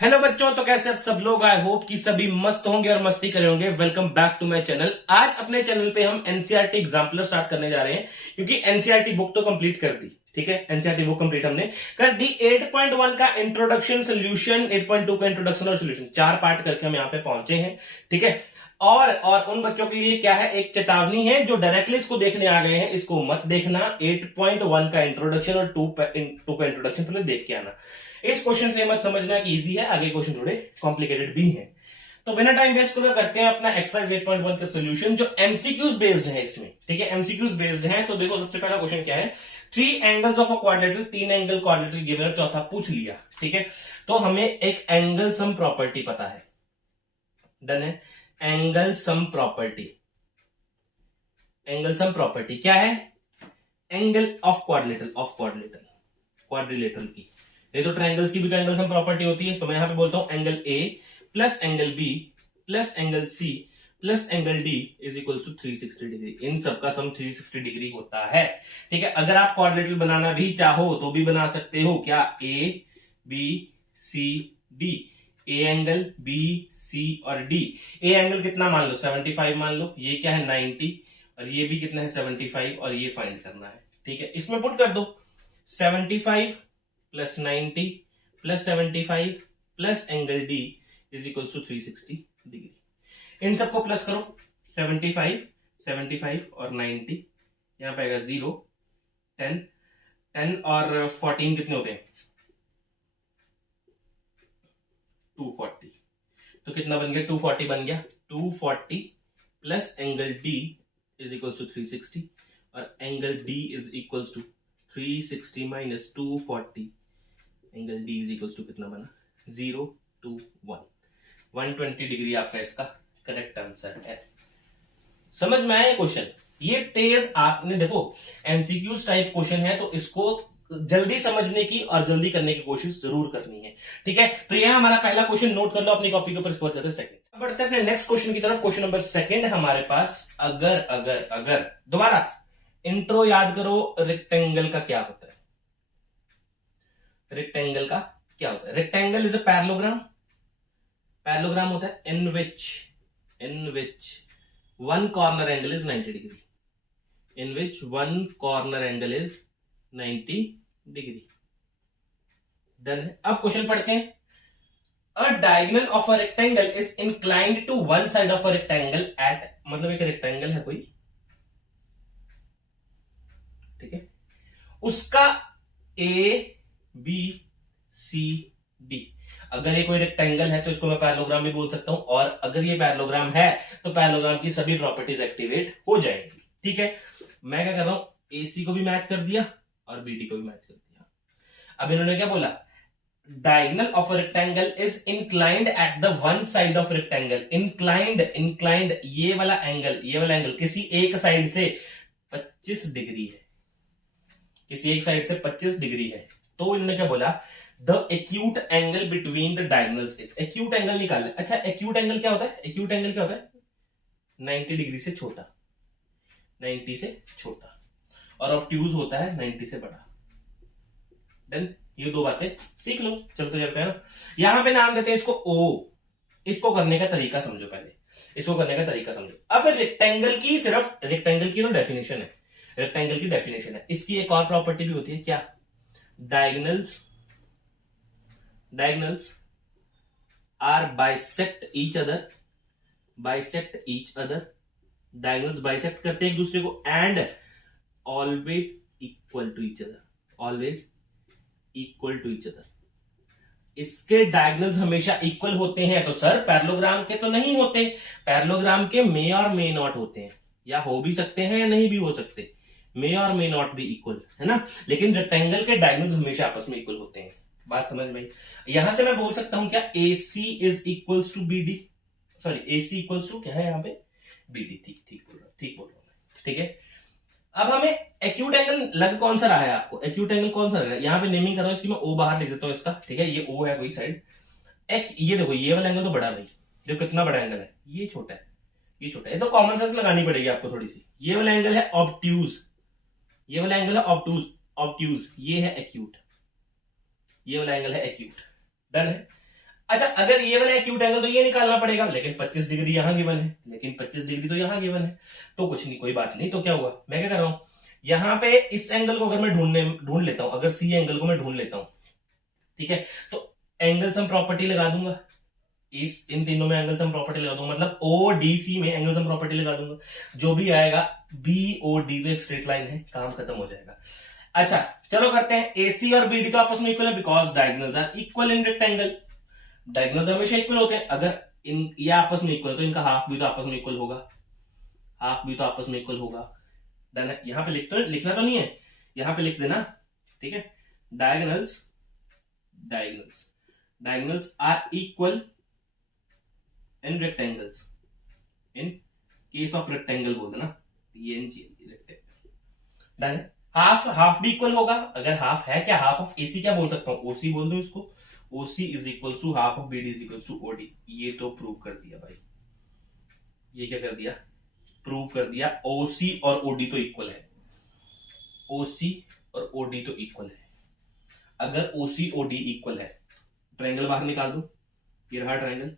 Hello बच्चों, तो कैसे आप सब लोग। आई होप कि सभी मस्त होंगे और मस्ती करे होंगे। Welcome back to my channel. आज अपने चैनल पे हम एनसीईआरटी एग्जाम्पलर स्टार्ट करने जा रहे हैं, क्योंकि एनसीईआरटी बुक तो कंप्लीट कर दी। ठीक है, एनसीईआरटी बुक कंप्लीट हमने कर दी। 8.1 का इंट्रोडक्शन सोल्यूशन, 8.2 का इंट्रोडक्शन और सोल्यूशन, 4 पार्ट करके हम यहाँ पे पहुंचे हैं। ठीक है, और उन बच्चों के लिए क्या है, एक चेतावनी है जो डायरेक्टली इसको देखने आ गए हैं, इसको मत देखना। 8.1 का इंट्रोडक्शन और 2 का इंट्रोडक्शन पहले देख के आना। इस क्वेश्चन से मत समझना कि इजी है, आगे क्वेश्चन थोड़े कॉम्प्लिकेटेड भी हैं। तो बिना टाइम वेस्ट करे करते हैं अपना एक्सरसाइज 8.1 का सोल्यूशन, जो एमसीक्यूज बेस्ड है इसमें। ठीक है, एमसीक्यूज बेस्ड है। तो देखो, सबसे पहला क्वेश्चन क्या है, 3 angles of a quadrilateral, 3 angle quadrilateral given है, चौथा पूछ लिया। ठीक है, तो हमें एक एंगल सम प्रॉपर्टी पता है। डन है, angle sum property. Angle sum property क्या है, एंगल ऑफ क्वाड्रिलेटरल की। ये तो ट्रायंगल्स की भी तो एंगल सम प्रॉपर्टी होती है। तो मैं यहां पे बोलता हूं angle A plus angle B plus angle C plus angle D is equal to 360 degree. इन सबका सम 360 डिग्री होता है। ठीक है, अगर आप क्वाड्रिलेटरल बनाना भी चाहो तो भी बना सकते हो। क्या, A B C D, A angle B C और डी। ए एंगल कितना मान लो, 75 मान लो। ये क्या है, 90, और ये भी कितना है, 75, और ये फाइंड करना है। ठीक है, इसमें पुट कर दो 75 plus 90 plus 75 plus angle D is equal to 360 degree. इन सबको प्लस करो, 75 और 90, यहां पे आएगा 0, 10 और 14 कितने होते हैं, 240। तो कितना बन गया, 240 बन गया। 240 plus angle D is equal to 360, और angle D is equal to 360 minus 240, angle D is equal to कितना बना, 0 to 1, 120 डिग्री आपका इसका करेक्ट आंसर है। समझ में आया क्वेश्चन। ये तेज आपने देखो, एमसीक्यूज टाइप क्वेश्चन है, तो इसको जल्दी समझने की और जल्दी करने की कोशिश जरूर करनी है। ठीक है, तो यह हमारा पहला क्वेश्चन नोट कर लो अपनी कॉपी के ऊपर। इसको करते हैं सेकंड। बढ़ते हैं अपने नेक्स्ट क्वेश्चन की तरफ। क्वेश्चन नंबर सेकंड हमारे पास, अगर दोबारा इंट्रो याद करो, रेक्टेंगल का क्या होता है। रेक्टेंगल का क्या होता है, rectangle is a parallelogram. Parallelogram होता है in which one corner angle is 90 degree, in which one corner angle is 90 degree. Done है। अब क्वेश्चन पढ़ते हैं। A diagonal of a rectangle is inclined to one side of a rectangle at, मतलब एक rectangle है कोई, ठीक है, उसका ए बी सी डी। अगर ये कोई रेक्टेंगल है तो इसको मैं पैरेललोग्राम भी बोल सकता हूं, और अगर ये पैरेललोग्राम है तो पैरेललोग्राम की सभी प्रॉपर्टीज एक्टिवेट हो जाएंगी। ठीक है, मैं क्या कर रहा हूं, एसी को भी मैच कर दिया और बीडी को भी मैच कर दिया। अब इन्होंने क्या बोला, diagonal of a rectangle is inclined at the one side of rectangle. Inclined ये वाला एंगल किसी एक साइड से 25 डिग्री है, किसी एक साइड से 25 डिग्री है। तो इन्होंने क्या बोला, the acute angle between the diagonals is. Acute angle निकालना। अच्छा, एक्यूट एंगल क्या होता है, एक्यूट एंगल क्या होता है, 90 डिग्री से छोटा, 90 से छोटा, और ऑब्ट्यूज होता है 90 से बड़ा। डन, ये दो बातें सीख लो, चलते चलते हैं ना। यहां पे नाम देते हैं इसको ओ। इसको करने का तरीका समझो पहले, इसको करने का तरीका समझो। अब रेक्टेंगल की, सिर्फ रेक्टेंगल की तो डेफिनेशन है, रेक्टेंगल की डेफिनेशन है। इसकी एक और प्रॉपर्टी भी होती है, क्या, diagonals are bisect each other, diagonals bisect करते हैं एक दूसरे को, and always equal to each other, इसके डायगोनल्स हमेशा इक्वल होते हैं। तो सर पैरेललोग्राम के तो नहीं होते, पैरेललोग्राम के मे और मे नॉट होते हैं, या हो भी सकते हैं या नहीं भी हो सकते, मे और मे नॉट भी इक्वल है ना, लेकिन रेक्टेंगल के डायगोनल्स हमेशा आपस में इक्वल होते हैं। बात समझ में आई। यहां से मैं बोल सकता हूं क्या, AC is equals to BD, sorry AC equals to क्या है यहाँ पे, BD। ठीक बोल रहा हूं। ठीक है, अब हमें एक्यूट एंगल लग कौन सा रहा है आपको, एक्यूट एंगल कौन सा लग रहा है, यहां पे नेमिंग कर रहा हूं इसकी मैं, O बाहर लिख देता हूं इसका। ठीक है, ये O है कोई साइड, ये देखो, ये वाला एंगल तो बड़ा भाई, देखो कितना बड़ा एंगल है, ये छोटा है, ये तो कॉमन सेंस लगानी पड़ेगी आपको थोड़ी सी। ये वाला एंगल है ऑब्ट्यूज, ये है एक्यूट, ये वाला एंगल है एक्यूट। डन है। अच्छा, अगर ये वाला एक्यूट एंगल तो ये निकालना पड़ेगा, लेकिन 25 डिग्री यहां गिवन है, लेकिन 25 डिग्री तो यहां गिवन है, तो कुछ नहीं, कोई बात नहीं। तो क्या हुआ, मैं क्या कर रहा हूं, यहां पे इस एंगल को अगर मैं ढूंढ लेता हूं, अगर सी एंगल को मैं ढूंढ लेता हूं, ठीक है, तो एंगल सम प्रॉपर्टी लगा दूंगा, इन तीनों में एंगल सम प्रॉपर्टी लगा दूंगा, मतलब ओ डी सी में एंगल सम प्रॉपर्टी लगा दूंगा, जो भी आएगा बी ओ डी तो एक स्ट्रेट लाइन है, काम खत्म हो जाएगा। अच्छा चलो करते हैं, एसी और बीडी तो आपस में इक्वल है, because diagonals are equal in rectangle, diagonals हमेशा इक्वल होते हैं, अगर इन ये आपस में इक्वल है तो इनका हाफ भी तो आपस में इक्वल होगा, हाफ भी तो आपस में इक्वल होगा। डन है, यहां पे लिखना तो नहीं है, यहां पे लिख देना, ठीक है, diagonals diagonals diagonals are equal in rectangles, in case of rectangle बोल देना, रेक्टेंगल। डन है, हाफ भी इक्वल होगा, अगर हाफ है, क्या हाफ ऑफ एसी क्या बोल सकता हूं, ओसी बोल दूं इसको, OC is equal to half of BD is equal to OD. ये तो प्रूव कर दिया भाई, ये क्या कर दिया, प्रूव कर दिया, ओसी और ओडी तो इक्वल है, ओसी और ओडी तो इक्वल है। अगर ओसी ओडी इक्वल है, ट्रायंगल बाहर निकाल दो, ये रहा ट्रायंगल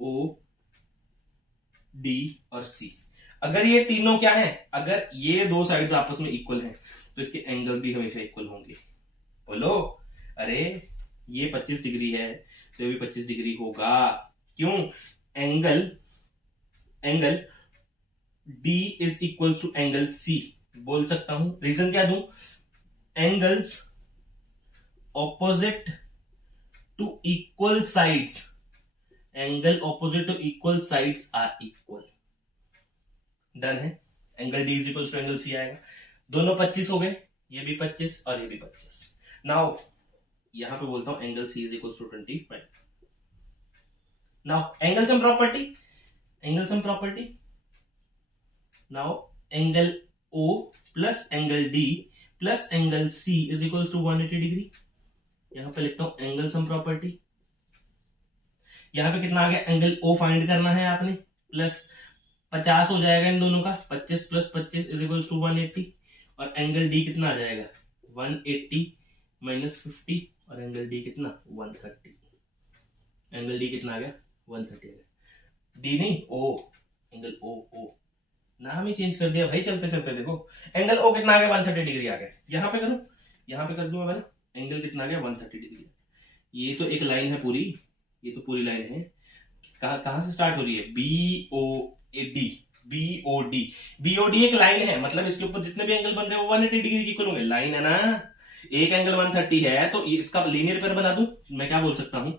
ओ डी और सी, अगर ये तीनों क्या है, अगर ये दो साइड्स आपस में इक्वल हैं तो इसके एंगल भी हमेशा इक्वल होंगे। बोलो, अरे ये 25 डिग्री है तो ये भी 25 डिग्री होगा, क्यों, angle D is equal to angle C, बोल सकता हूं, रीजन क्या दूं, angles opposite to equal sides, angle opposite to equal sides are equal. Done है, angle D is equal to angle C आएगा, दोनों 25 हो गए, ये भी 25 और ये भी 25। नाउ यहां पे बोलता हूं angle C is equal to 25। Now angle sum property, now angle O plus angle D plus angle C is equal to 180 degree. यहां पे लिखता हूं एंगल सम प्रॉपर्टी, यहां पे कितना आ गया, एंगल ओ फाइंड करना है आपने, प्लस 50 हो जाएगा इन दोनों का, 25 प्लस 25 इज इक्वल टू 180, और एंगल डी कितना आ जाएगा, 180 माइनस 50, और एंगल डी कितना 130, एंगल डी कितना आ गया 130 आ गया, डी नहीं ओ, एंगल ओ नाम ही चेंज कर दिया भाई, चलते चलते देखो, एंगल ओ कितना आ गया 130 डिग्री आ गया, यहां पे करो, यहां पे कर दूंगा मैं, एंगल कितना आ गया 130 डिग्री। ये तो एक लाइन है पूरी, ये तो पूरी लाइन है, कहां से स्टार्ट हो रही है, बीओडी, बीओडी एक लाइन है, मतलब इसके ऊपर जितने भी एंगल बन रहे हैं वो 180 डिग्री के इक्वल होंगे, लाइन है ना, एक एंगल 130 है तो इसका लीनियर पेयर बना दूं, मैं क्या बोल सकता हूं,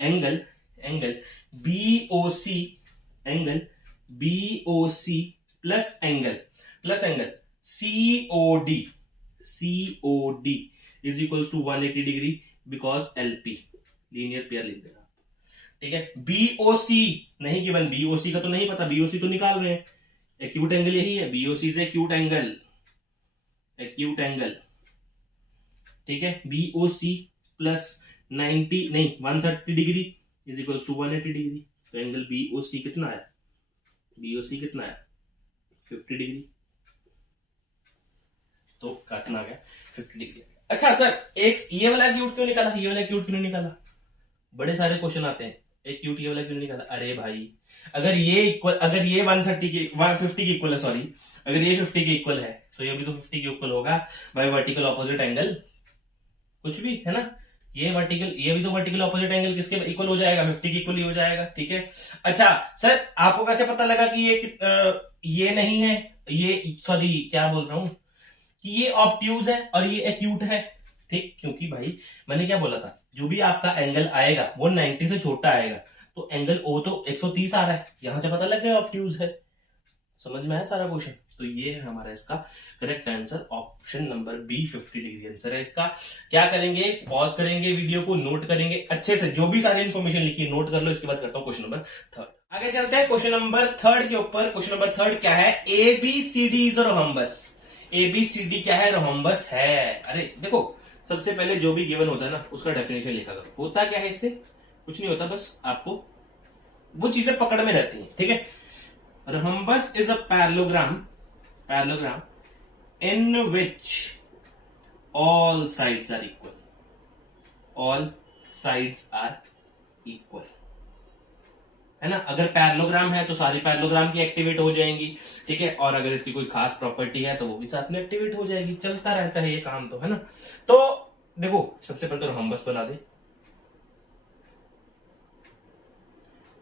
angle BOC, angle BOC plus angle COD is equal to 180 degree, because LP, linear pair लिख देना, ठीक है। बीओसी नहीं गिवन, बीओसी का तो नहीं पता, बीओसी तो निकाल रहे हैं, एक्यूट एंगल यही है, बीओसी से एक्यूट एंगल, ठीक है, बीओसी प्लस 90 नहीं 130 degree is equal to 180 degree, तो एंगल बीओसी कितना आया, 50 डिग्री, तो कितना आ गया 50 डिग्री। अच्छा सर, एक ये वाला एक्यूट क्यों निकाला, ये वाला एक्यूट क्यों निकाला, बड़े सारे क्वेश्चन आते हैं, एक्यूट ये वाला क्यों निकाला, अरे भाई अगर ये 130 के 150 के इक्वल है, सॉरी, अगर ये 50 के इक्वल है तो ये भी तो 50 के इक्वल होगा बाय वर्टिकल ऑपोजिट एंगल, कुछ भी है ना, ये भी तो वर्टिकल ऑपोजिट एंगल किसके इक्वल हो जाएगा, 50 के इक्वल ही हो जाएगा, ठीक है। अच्छा सर, आपको कैसे पता लगा कि ये नहीं है, ये सॉरी क्या बोल रहा हूं, कि ये ऑब्ट्यूज है और ये एक्यूट है, ठीक, क्योंकि भाई मैंने क्या बोला था, जो भी आपका एंगल आएगा वो 90 से छोटा आएगा, तो एंगल ओ तो 130 आ रहा है, यहां से पता लग गया ऑब्ट्यूज है, समझ में आया सारा क्वेश्चन। तो ये है हमारा इसका correct answer, option number B 50 degree answer है इसका। क्या करेंगे, पॉज करेंगे वीडियो को, नोट करेंगे अच्छे से, जो भी सारी इन्फॉर्मेशन लिखी है नोट कर लो, इसके बाद करता हूं क्वेश्चन नंबर 3। आगे चलते हैं क्वेश्चन नंबर 3 के ऊपर। क्वेश्चन नंबर 3 क्या है, एबीसीडी इज रोहम्बस, एबीसीडी क्या है, रोहम्बस है। अरे देखो, सबसे पहले जो भी गिवन होता है ना उसका डेफिनेशन लिखा करो, होता क्या है इससे, कुछ नहीं होता, बस आपको वो चीजें पकड़ में रहती हैं, ठीक है। Rhombus is a parallelogram in which all sides are equal, all sides are equal, है ना। अगर पैरेललोग्राम है तो सारी पैरेललोग्राम की एक्टिवेट हो जाएंगी, ठीक है, और अगर इसकी कोई खास प्रॉपर्टी है तो वो भी साथ में एक्टिवेट हो जाएगी। चलता रहता है ये काम तो, है ना। तो देखो सबसे पहले तो रोम्बस बना दे,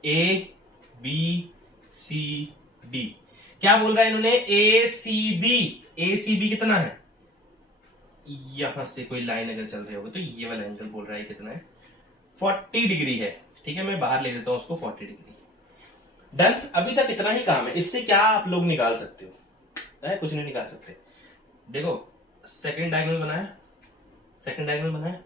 ए बी सी डी। क्या बोल रहा है इन्होंने, ए सी बी। ए सी बी कितना है, यहां से कोई लाइन अगर चल रही होगी तो ये वाला एंगल बोल रहा है कितना है, 40 डिग्री है, ठीक है। मैं बाहर ले देता हूं उसको, 40 डिग्री। डन। अभी तक इतना ही काम है। इससे क्या आप लोग निकाल सकते हो, है? कुछ नहीं निकाल सकते। देखो सेकंड डायगोनल बनाया, सेकंड डायगोनल बनाया,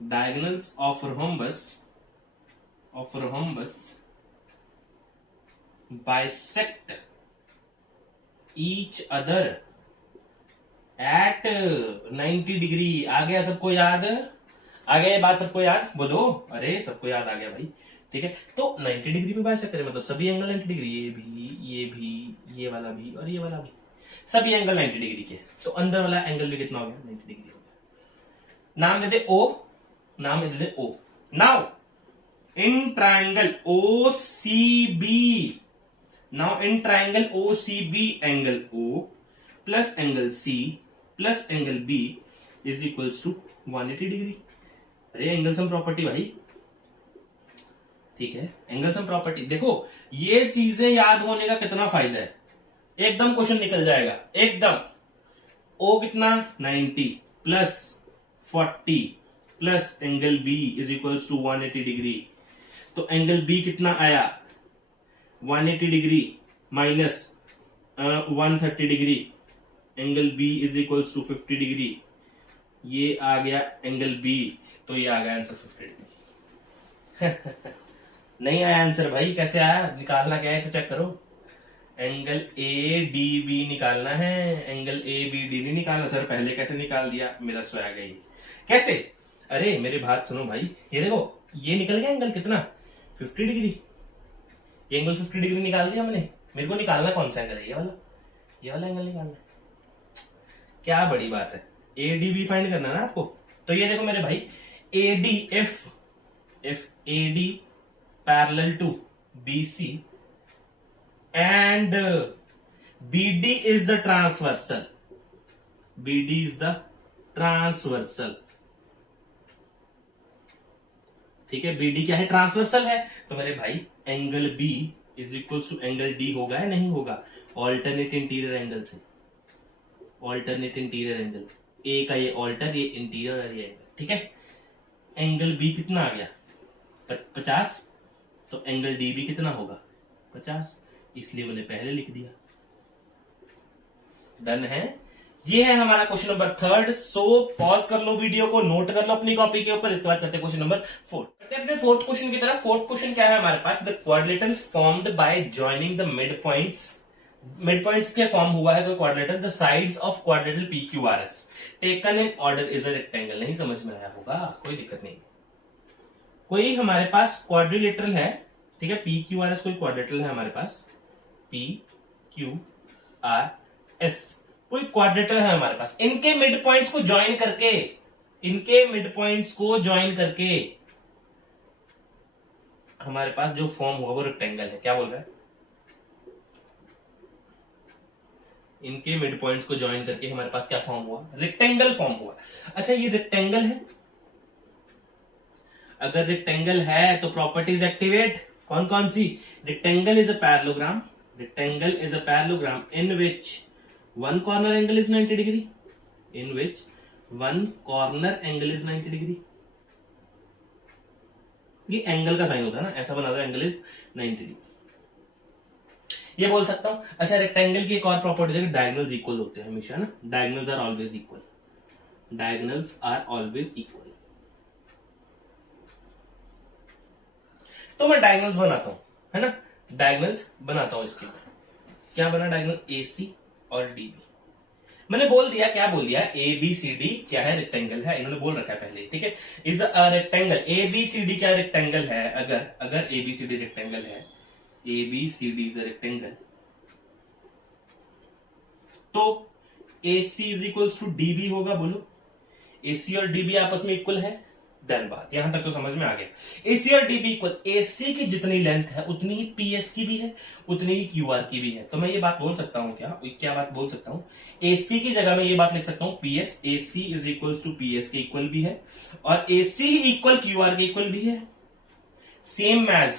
diagonals of rhombus bisect each other at 90 degree. आ गया सबको याद, आ गया ये बात सबको याद, बोलो। अरे सबको याद आ गया भाई, ठीक है। तो 90 डिग्री पे बाइसेक्ट करें, मतलब सभी एंगल 90 डिग्री, ये भी, ये वाला भी और ये वाला भी, सभी एंगल 90 डिग्री के। तो अंदर वाला एंगल भी कितना हो गया, 90 डिग्री हो गया। नाम दे दे ओ, नाम दे दे ओ। Now in triangle O C B, now in triangle O C B, angle O plus angle C plus angle B is equals to 180 degree. अरे एंगल सम प्रॉपर्टी भाई, ठीक है, एंगल सम प्रॉपर्टी। देखो ये चीजें याद होने का कितना फायदा है, एकदम क्वेश्चन निकल जाएगा एकदम। ओ कितना 90 plus 40 plus angle B is equals to 180 degree. तो एंगल बी कितना आया, 180 degree minus 130 degree, angle B is equals to 50 degree. ये आ गया एंगल बी, तो ये आ गया आंसर 50 डिग्री। नहीं आया आंसर भाई, कैसे आया, निकालना क्या है तो चेक करो। एंगल ए डी बी निकालना है, एंगल ए बी डी नहीं निकालना। सर पहले कैसे निकाल दिया, मेरा स्वयं आ गई कैसे। अरे मेरी बात सुनो भाई, ये देखो ये निकल गया एंगल कितना, 50 डिग्री। ये एंगल 50 डिग्री निकाल दिया मैंने। मेरे को निकालना कौन सा एंगल है, ये वाला एंगल निकालना है। क्या बड़ी बात है, ए डी बी फाइंड करना है ना आपको। तो ये देखो मेरे भाई, A D F A D parallel to B C and BD is the transversal, BD is the transversal, ठीक है। BD क्या है, ट्रांसवर्सल है। तो मेरे भाई angle B is equal to angle D होगा या नहीं होगा, ऑल्टरनेट इंटीरियर एंगल से, ऑल्टरनेट इंटीरियर एंगल। ए का ये ऑल्टर, ये इंटीरियर और ये एंगल, ठीक है। एंगल B कितना आ गया 50, तो एंगल D भी कितना होगा 50, इसलिए मैंने पहले लिख दिया। डन है। ये है हमारा क्वेश्चन नंबर 3। सो पॉज कर लो वीडियो को, नोट कर लो अपनी कॉपी के ऊपर। इसके बाद करते हैं क्वेश्चन नंबर 4। करते हैं अपने फोर्थ क्वेश्चन की तरफ। फोर्थ क्वेश्चन क्या है हमारे पास, the quadrilateral formed by joining the mid points, mid points के फॉर्म हुआ है कोई quadrilateral, the sides of quadrilateral PQRS taken in order is a rectangle. नहीं समझ में आया होगा, कोई दिक्कत नहीं। कोई हमारे पास क्वाड्रिलेटरल है, ठीक है, PQRS कोई क्वाड्रिलेटरल है हमारे पास, PQRS कोई क्वाड्रेटर है हमारे पास। इनके मिड पॉइंट्स को ज्वाइन करके, इनके मिड पॉइंट्स को ज्वाइन करके हमारे पास जो फॉर्म हुआ वो रेक्टेंगल है। क्या बोल रहा है, इनके मिड पॉइंट्स को ज्वाइन करके हमारे पास क्या फॉर्म हुआ, रेक्टेंगल फॉर्म हुआ। अच्छा ये रेक्टेंगल है, अगर रेक्टेंगल है तो प्रॉपर्टीज एक्टिवेट, कौन कौन सी, rectangle is a parallelogram, rectangle is a parallelogram in which one corner angle is 90 degree, in which one corner angle is 90 degree। ये एंगल का साइन होता है ना, ऐसा बना दो एंगल इज 90 डिग्री, ये बोल सकता हूं। अच्छा रेक्टेंगल की एक और प्रॉपर्टी है, डायगोनल्स इक्वल होते हैं हमेशा ना, diagonals are always equal, diagonals are always equal. तो मैं डायगोनल्स बनाता हूं, है ना, डायगोनल्स बनाता हूं। इसके क्या बना, डायगोनल AC और DB। मैंने बोल दिया, क्या बोल दिया, ABCD क्या है, रेक्टेंगल है, इन्होंने बोल रखा है पहले, ठीक है। इज अ रेक्टेंगल, ABCD क्या रेक्टेंगल है, अगर ABCD रेक्टेंगल है, ABCD इज अ रेक्टेंगल, तो AC is equals to DB होगा। बोलो AC और DB आपस में इक्वल है, डन बात, यहां तक तो समझ में आ गया। AC और DB इक्वल, AC की जितनी लेंथ है उतनी ही PS की भी है, उतनी ही QR की भी है। तो मैं ये बात बोल सकता हूं, क्या बात बोल सकता हूं, AC की जगह में ये बात लिख सकता हूं, PS AC is equal to PS के इक्वल भी है, और AC इक्वल QR के इक्वल भी है। सेम एज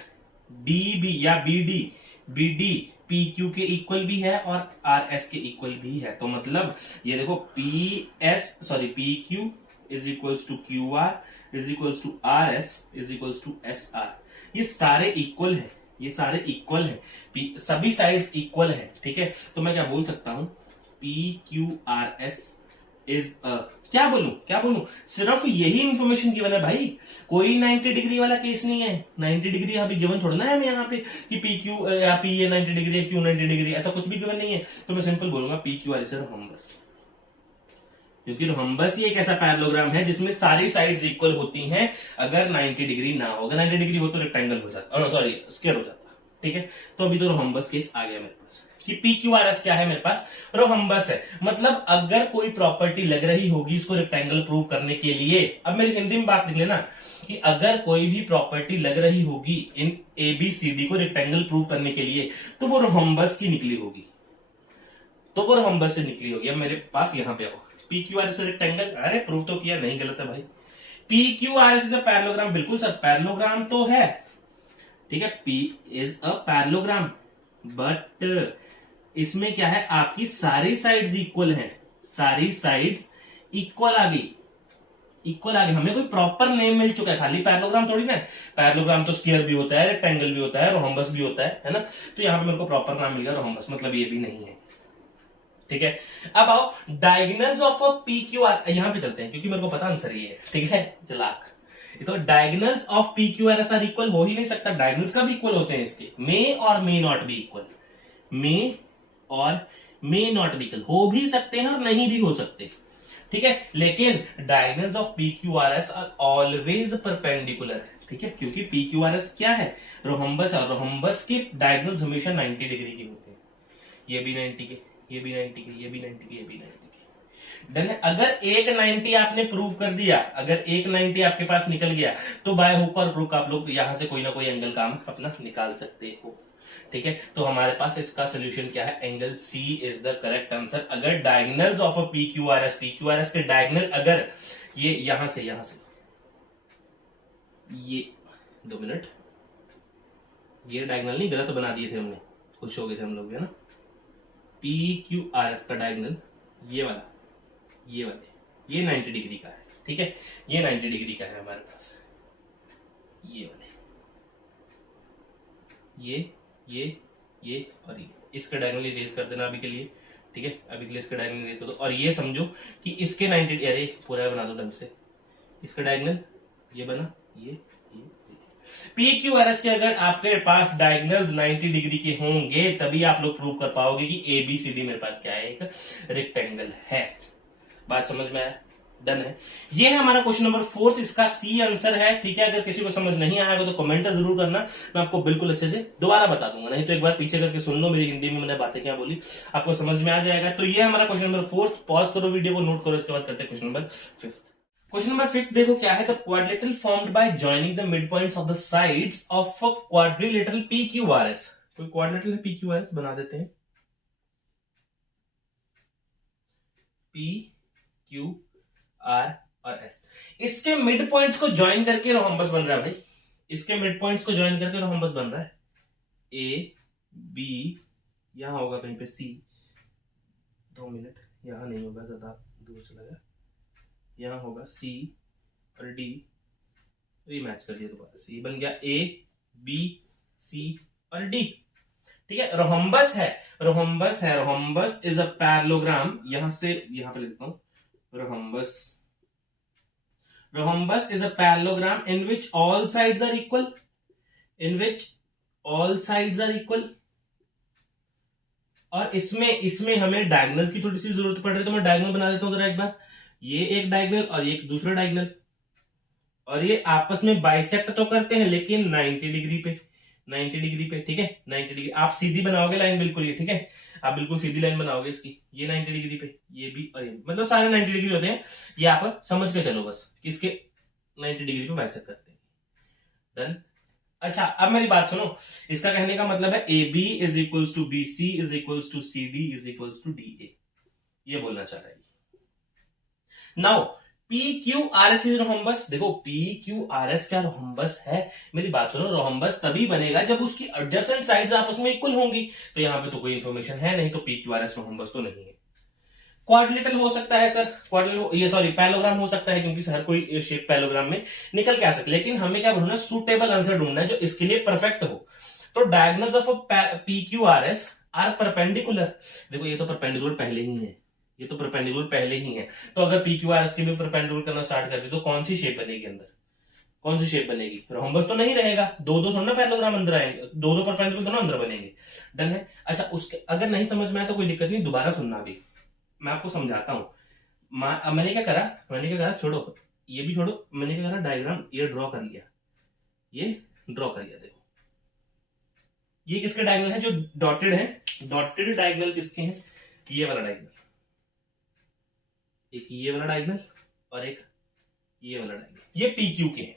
DB या BD PQ के इक्वल भी है और RS के इक्वल भी है। तो मतलब ये देखो PQ is equals to QR is equals to RS is equals to SR, ये सारे इक्वल है, ये सारे इक्वल है, सभी साइड्स इक्वल है, ठीक है। तो मैं क्या बोल सकता हूं, PQRS इज क्या बोलूं, सिर्फ यही इंफॉर्मेशन गिवन है भाई, कोई 90 डिग्री वाला केस नहीं है। 90 डिग्री अभी गिवन थोड़ा ना है हमें यहाँ पे कि PQ या P ये 90 डिग्री है, Q 90 डिग्री, ऐसा कुछ भी गिवन नहीं है। तो मैं सिंपल बोलूंगा PQR इज रोहम्बस, क्योंकि रोहम्बस ही एक ऐसा पैरेललोग्राम है जिसमें सारी साइड्स इक्वल होती हैं अगर 90 डिग्री ना हो। अगर 90 डिग्री हो तो रेक्टेंगल हो जाता, सॉरी स्क्वायर हो जाता, ठीक है। तो अभी तो रोहम्बस केस आ गया मेरे पास कि PQRS क्या है, मेरे पास रोहम्बस है। मतलब अगर कोई प्रॉपर्टी लग रही होगी इसको रेक्टेंगल प्रूव करने के लिए, अब मेरी हिंदी में बात लिख लेना कि अगर कोई भी प्रॉपर्टी लग रही होगी इन ABCD को रेक्टेंगल प्रूव करने के लिए तो वो रोहम्बस की निकली होगी, तो वो रोहम्बस से निकली होगी। अब मेरे पास यहां पे आओ, PQRS रेक्टेंगल, अरे प्रूव तो किया, नहीं गलत है भाई। PQRS इज अ पैरेललोग्राम, बिल्कुल सर पैरेललोग्राम तो है, ठीक है। P is a parallelogram, but इसमें क्या है, आपकी सारी साइड्स इक्वल हैं, सारी साइड्स इक्वल आ गई, इक्वल आ गई। हमें कोई प्रॉपर नेम मिल चुका है, खाली पैरेललोग्राम थोड़ी ना है। पैरेललोग्राम तो स्क्वायर भी होता है, रेक्टेंगल भी होता है, रोहम्बस भी होता है ना। तो यहां पे मेरे को प्रॉपर नाम मिल गया रोहम्बस, मतलब ये भी नहीं है, ठीक है। अब आओ डायगोनल्स ऑफ अ PQR, यहां पे चलते हैं क्योंकि मेरे को पता आंसर ये है, ठीक है, चलाक। तो diagonals of PQRS are equal हो ही नहीं सकता, डायगोनल्स का भी इक्वल होते हैं इसके, मे और मे नॉट बी इक्वल, मे और मे नॉट बी इक्वल हो भी सकते हैं और नहीं भी हो सकते, ठीक है। लेकिन diagonals of PQRS are always perpendicular, ठीक है, क्योंकि PQRS क्या है, रोहम्बस, और रोहम्बस के डायगोनल्स हमेशा 90 डिग्री के होते हैं। ये भी 90 के, ये भी 90 के, ये भी 90 के, ये भी 90 के, डन है। अगर एक 90 आपने प्रूव कर दिया, अगर एक 90 आपके पास निकल गया तो बाय हुक और क्रुक आप लोग यहां से कोई ना कोई एंगल काम अपना निकाल सकते हो, ठीक है। तो हमारे पास इसका सोल्यूशन क्या है, angle C is the correct answer. अगर डायगोनल्स ऑफ अ PQRS के डायगोनल अगर ये यहां से ये 2 मिनट, ये डायगोनल नहीं, गलत बना दिए थे हमने, खुश हो गए थे हम लोग, है ना। PQRS का डायगोनल ये वाला, ये 90 डिग्री का है, ठीक है, ये 90 डिग्री का है हमारे पास, ये वाले, ये और ये, इसका डायगोनल इरेज कर देना अभी के लिए, ठीक है, अभी के लिए इसका डायगोनल इरेज कर दो। और ये समझो कि इसके 90, अरे पूरा बना दो ढंग से, इसका डायगोनल ये बना, ये PQRS के अगर आपके पास डायगोनल्स 90 डिग्री के होंगे तभी आप लोग प्रूव कर पाओगे कि ABCD मेरे पास क्या है, एक रेक्टेंगल है। बात समझ में आया, डन है। ये है हमारा क्वेश्चन नंबर 4, इसका C आंसर है, ठीक है। अगर किसी को समझ नहीं आएगा तो कमेंट जरूर करना, मैं आपको बिल्कुल अच्छे से दोबारा बता दूंगा, नहीं तो एक बार पीछे करके सुन लो मेरी हिंदी में मैंने बातें क्या बोली, आपको समझ में आ जाएगा। तो ये हमारा क्वेश्चन नंबर 4, पॉज करो वीडियो को, नोट करो, इसके बाद करते हैं क्वेश्चन नंबर 5। क्वेश्चन नंबर 5 देखो क्या है, the quadrilateral formed by joining the mid points of the sides of a quadrilateral PQRS। तो क्वाड्रिलेटरल PQRS बना देते हैं, PQR और S, इसके मिड पॉइंट्स को ज्वाइन करके रोहम्बस बन रहा है भाई, इसके मिड पॉइंट्स को ज्वाइन करके रोहम्बस बन रहा है। A B, यहां होगा कहीं पे C, 2 मिनट, यहां नहीं होगा, ज्यादा दूर चला गया, यहां होगा C और D, रीमैच कर दिया दोबारा, C बन गया A B C और D, ठीक है। रोहम्बस है, रोहम्बस इज अ पैरेललोग्राम, यहां से यहां पे लिखता हूं, rhombus is a parallelogram in which all sides are equal, और इसमें हमें डायगोनल की थोड़ी सी जरूरत पड़ रही है, तो मैं डायगोनल बना देता हूं जरा एक बार, ये एक डायगोनल और ये एक दूसरा डायगोनल, और ये आपस में बाइसेक्ट तो करते हैं लेकिन 90 डिग्री पे, ठीक है, 90 डिग्री। आप सीधी बनाओगे लाइन बिल्कुल ये, ठीक है। आप बिल्कुल सीधी लाइन बनाओगे इसकी, ये 90 डिग्री पे, ये भी और ये भी, मतलब सारे 90 डिग्री होते हैं, ये आप समझ के चलो बस किसके 90 डिग्री पे बाइसेक्ट करते हैं। डन। अच्छा अब मेरी बात सुनो, इसका कहने का मतलब है A B is equals to B C is equals to C D is equals to D A, ये बोलना चाह रहा है। Now P Q R S is rhombus, देखो पी क्यू आर एस क्या रोहम्बस है? मेरी बात सुनो, रोहम्बस तभी बनेगा जब उसकी एडजेसेंट साइड्स आपस में इक्वल होंगी, तो यहां पे तो कोई इंफॉर्मेशन है नहीं, तो P Q R S rhombus तो नहीं है। क्वाड्रिलेटरल हो सकता है सर, ये सॉरी पैलोग्राम हो सकता है, क्योंकि हर कोई शेप पैलोग्राम में निकल के आ सकता है, लेकिन हमें क्या ढूंढना, सूटेबल आंसर ढूंढना है जो इसके लिए परफेक्ट हो। तो diagonals of P Q R S R perpendicular, देखो ये तो परपेंडिकुलर पहले ही है, ये तो परपेंडिकुलर पहले ही है, तो अगर पी क्यू आर एस के भी परपेंडिकुलर करना स्टार्ट कर दी तो कौन सी शेप बनेगी अंदर, कौन सी शेप बनेगी? रोहम्बस तो नहीं रहेगा, दो दो थोड़ा ना पैरेललोग्राम अंदर आएंगे, दो दो परपेंडिकुलर दोनों अंदर बनेंगे। डन है। अच्छा उसके अगर नहीं समझ में आया तो कोई दिक्कत नहीं, दोबारा सुनना भी, मैं आपको समझाता हूं। मैंने क्या करा, छोड़ो ये भी छोड़ो, मैंने क्या करा, डायग्राम ये ड्रॉ कर लिया, ये ड्रॉ कर लिया। देखो ये किसके डायगोनल है जो डॉटेड है, डॉटेड डायगोनल किसके हैं? ये वाला डायगोनल, एक ये वाला डायगोनल और एक ये वाला डायगोनल, ये पी क्यू के हैं,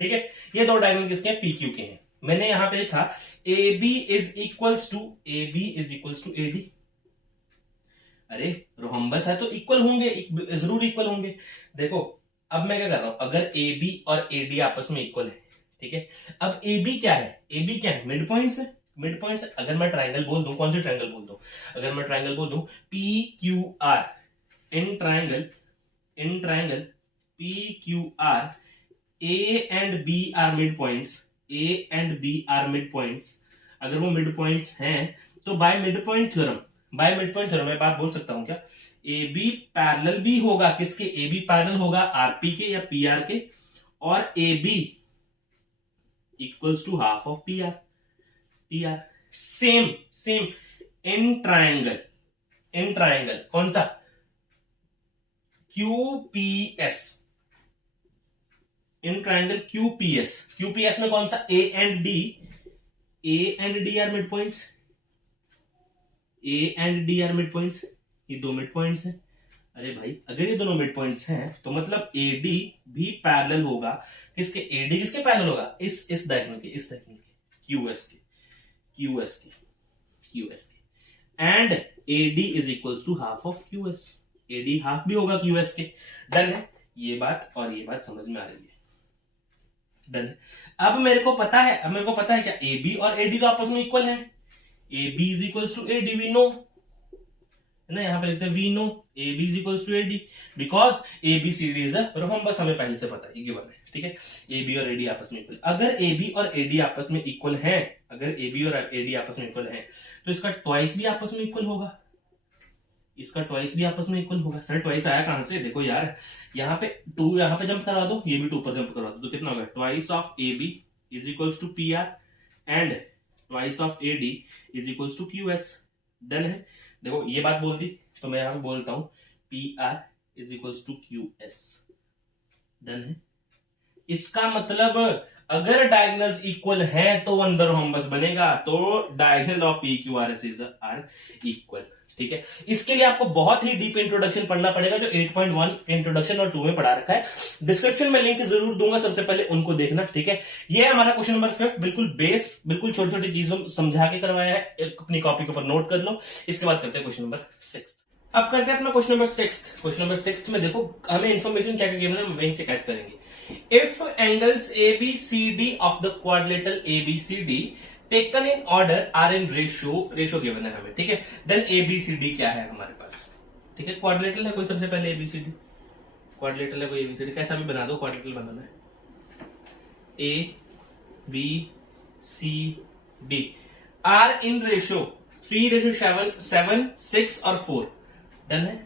ठीक है। ये दो डायगोनल किसके हैं? पी क्यू के हैं। मैंने यहां पे लिखा A B is equals to A D, अरे रोहम्बस है तो इक्वल होंगे, जरूर इक्वल होंगे। देखो अब मैं क्या कर रहा हूं, अगर ए बी और ए डी आपस में इक्वल है, ठीक है, अब ए बी क्या है? ए बी क्या है? मिड पॉइंट्स है, मिड पॉइंट्स है। अगर मैं ट्राइंगल बोल दूं, कौन से ट्राइंगल बोल दूं? अगर मैं ट्राइंगल बोल दूं P Q R, in triangle P Q R A and B are mid points, A and B are mid points, अगर वो मिड पॉइंट्स हैं तो बाय मिड पॉइंट थ्योरम मैं बात बोल सकता हूं क्या? ए बी पैरेलल भी होगा किसके? ए बी पैरेलल होगा आरपी के या पी आर के, और A B equals to half of P R. Same in triangle कौन सा? क्यूपीएस, इन ट्राइंगल क्यूपीएस में कौन सा? A and D are mid points, A and D are mid points, ये दो मिड पॉइंट्स हैं। अरे भाई अगर ये दोनों मिड पॉइंट्स हैं तो मतलब ए डी भी पैरेलल होगा किसके? ए डी किसके पैरेलल होगा? इस डायगोनल के क्यूएस के and A D is equals to half of QS, A D half भी होगा क्यूएस के। डन है, ये बात और ये बात समझ में आ रही है। डन। अब मेरे को पता है क्या ए बी और ए डी तो आपस में इक्वल है, A B is equals to A D, we know है ना, यहां पे लिखते हैं we know A B is equals to A D because A B C D is a rhombus, हमें पहले से पता है, ये गिवन है, ठीक है। ए बी और ए डी आपस में इक्वल, अगर ए बी और ए डी आपस में इक्वल है, तो इसका ट्वाइस भी आपस में इक्वल होगा, सर ट्वाइस आया कहां से? देखो यार यहाँ पे 2 यहाँ पे जंप करवा दो, ये भी 2 पर जंप करवा दो, तो कितना होगा? Twice of A B is equals to P R and twice of A D is equals to Q S. Done है। देखो ये बात बोल दी तो मैं यहां पे बोलता हूं P R is equals to Q S. Done है। इसका मतलब अगर डायगोनल्स इक्वल हैं तो अंदर रोहम्बस बनेगा, तो diagonal of P Q R S is are equal, ठीक है। इसके लिए आपको बहुत ही डीप इंट्रोडक्शन पढ़ना पड़ेगा जो 8.1 इंट्रोडक्शन और 2 में पढ़ा रखा है, डिस्क्रिप्शन में लिंक जरूर दूंगा, सबसे पहले उनको देखना, ठीक है। ये है हमारा क्वेश्चन नंबर 5, बिल्कुल बेस, बिल्कुल छोटी छोटी चीजों समझा के करवाया है, अपनी कॉपी के ऊपर नोट कर लो। इसके बाद करते हैं क्वेश्चन नंबर 6। अब करते हैं अपना क्वेश्चन नंबर 6 में देखो हमें इन्फॉर्मेशन क्या क्या गिवन है, वहीं से कैच करेंगे। If angles A B C D of the quadrilateral A B C D taken in order are in ratio given है हमें, ठीक है। Then A B C D क्या है हमारे पास, ठीक है। क्वाड्रिलेटरल है कोई, सबसे पहले एबीसीडी क्वाड्रिलेटरल है कोई, एबीसीडी कैसा भी बना दो, क्वाड्रिलेटरल बनाना है। A B C D are in ratio 3:7, 6 और 4। डन है।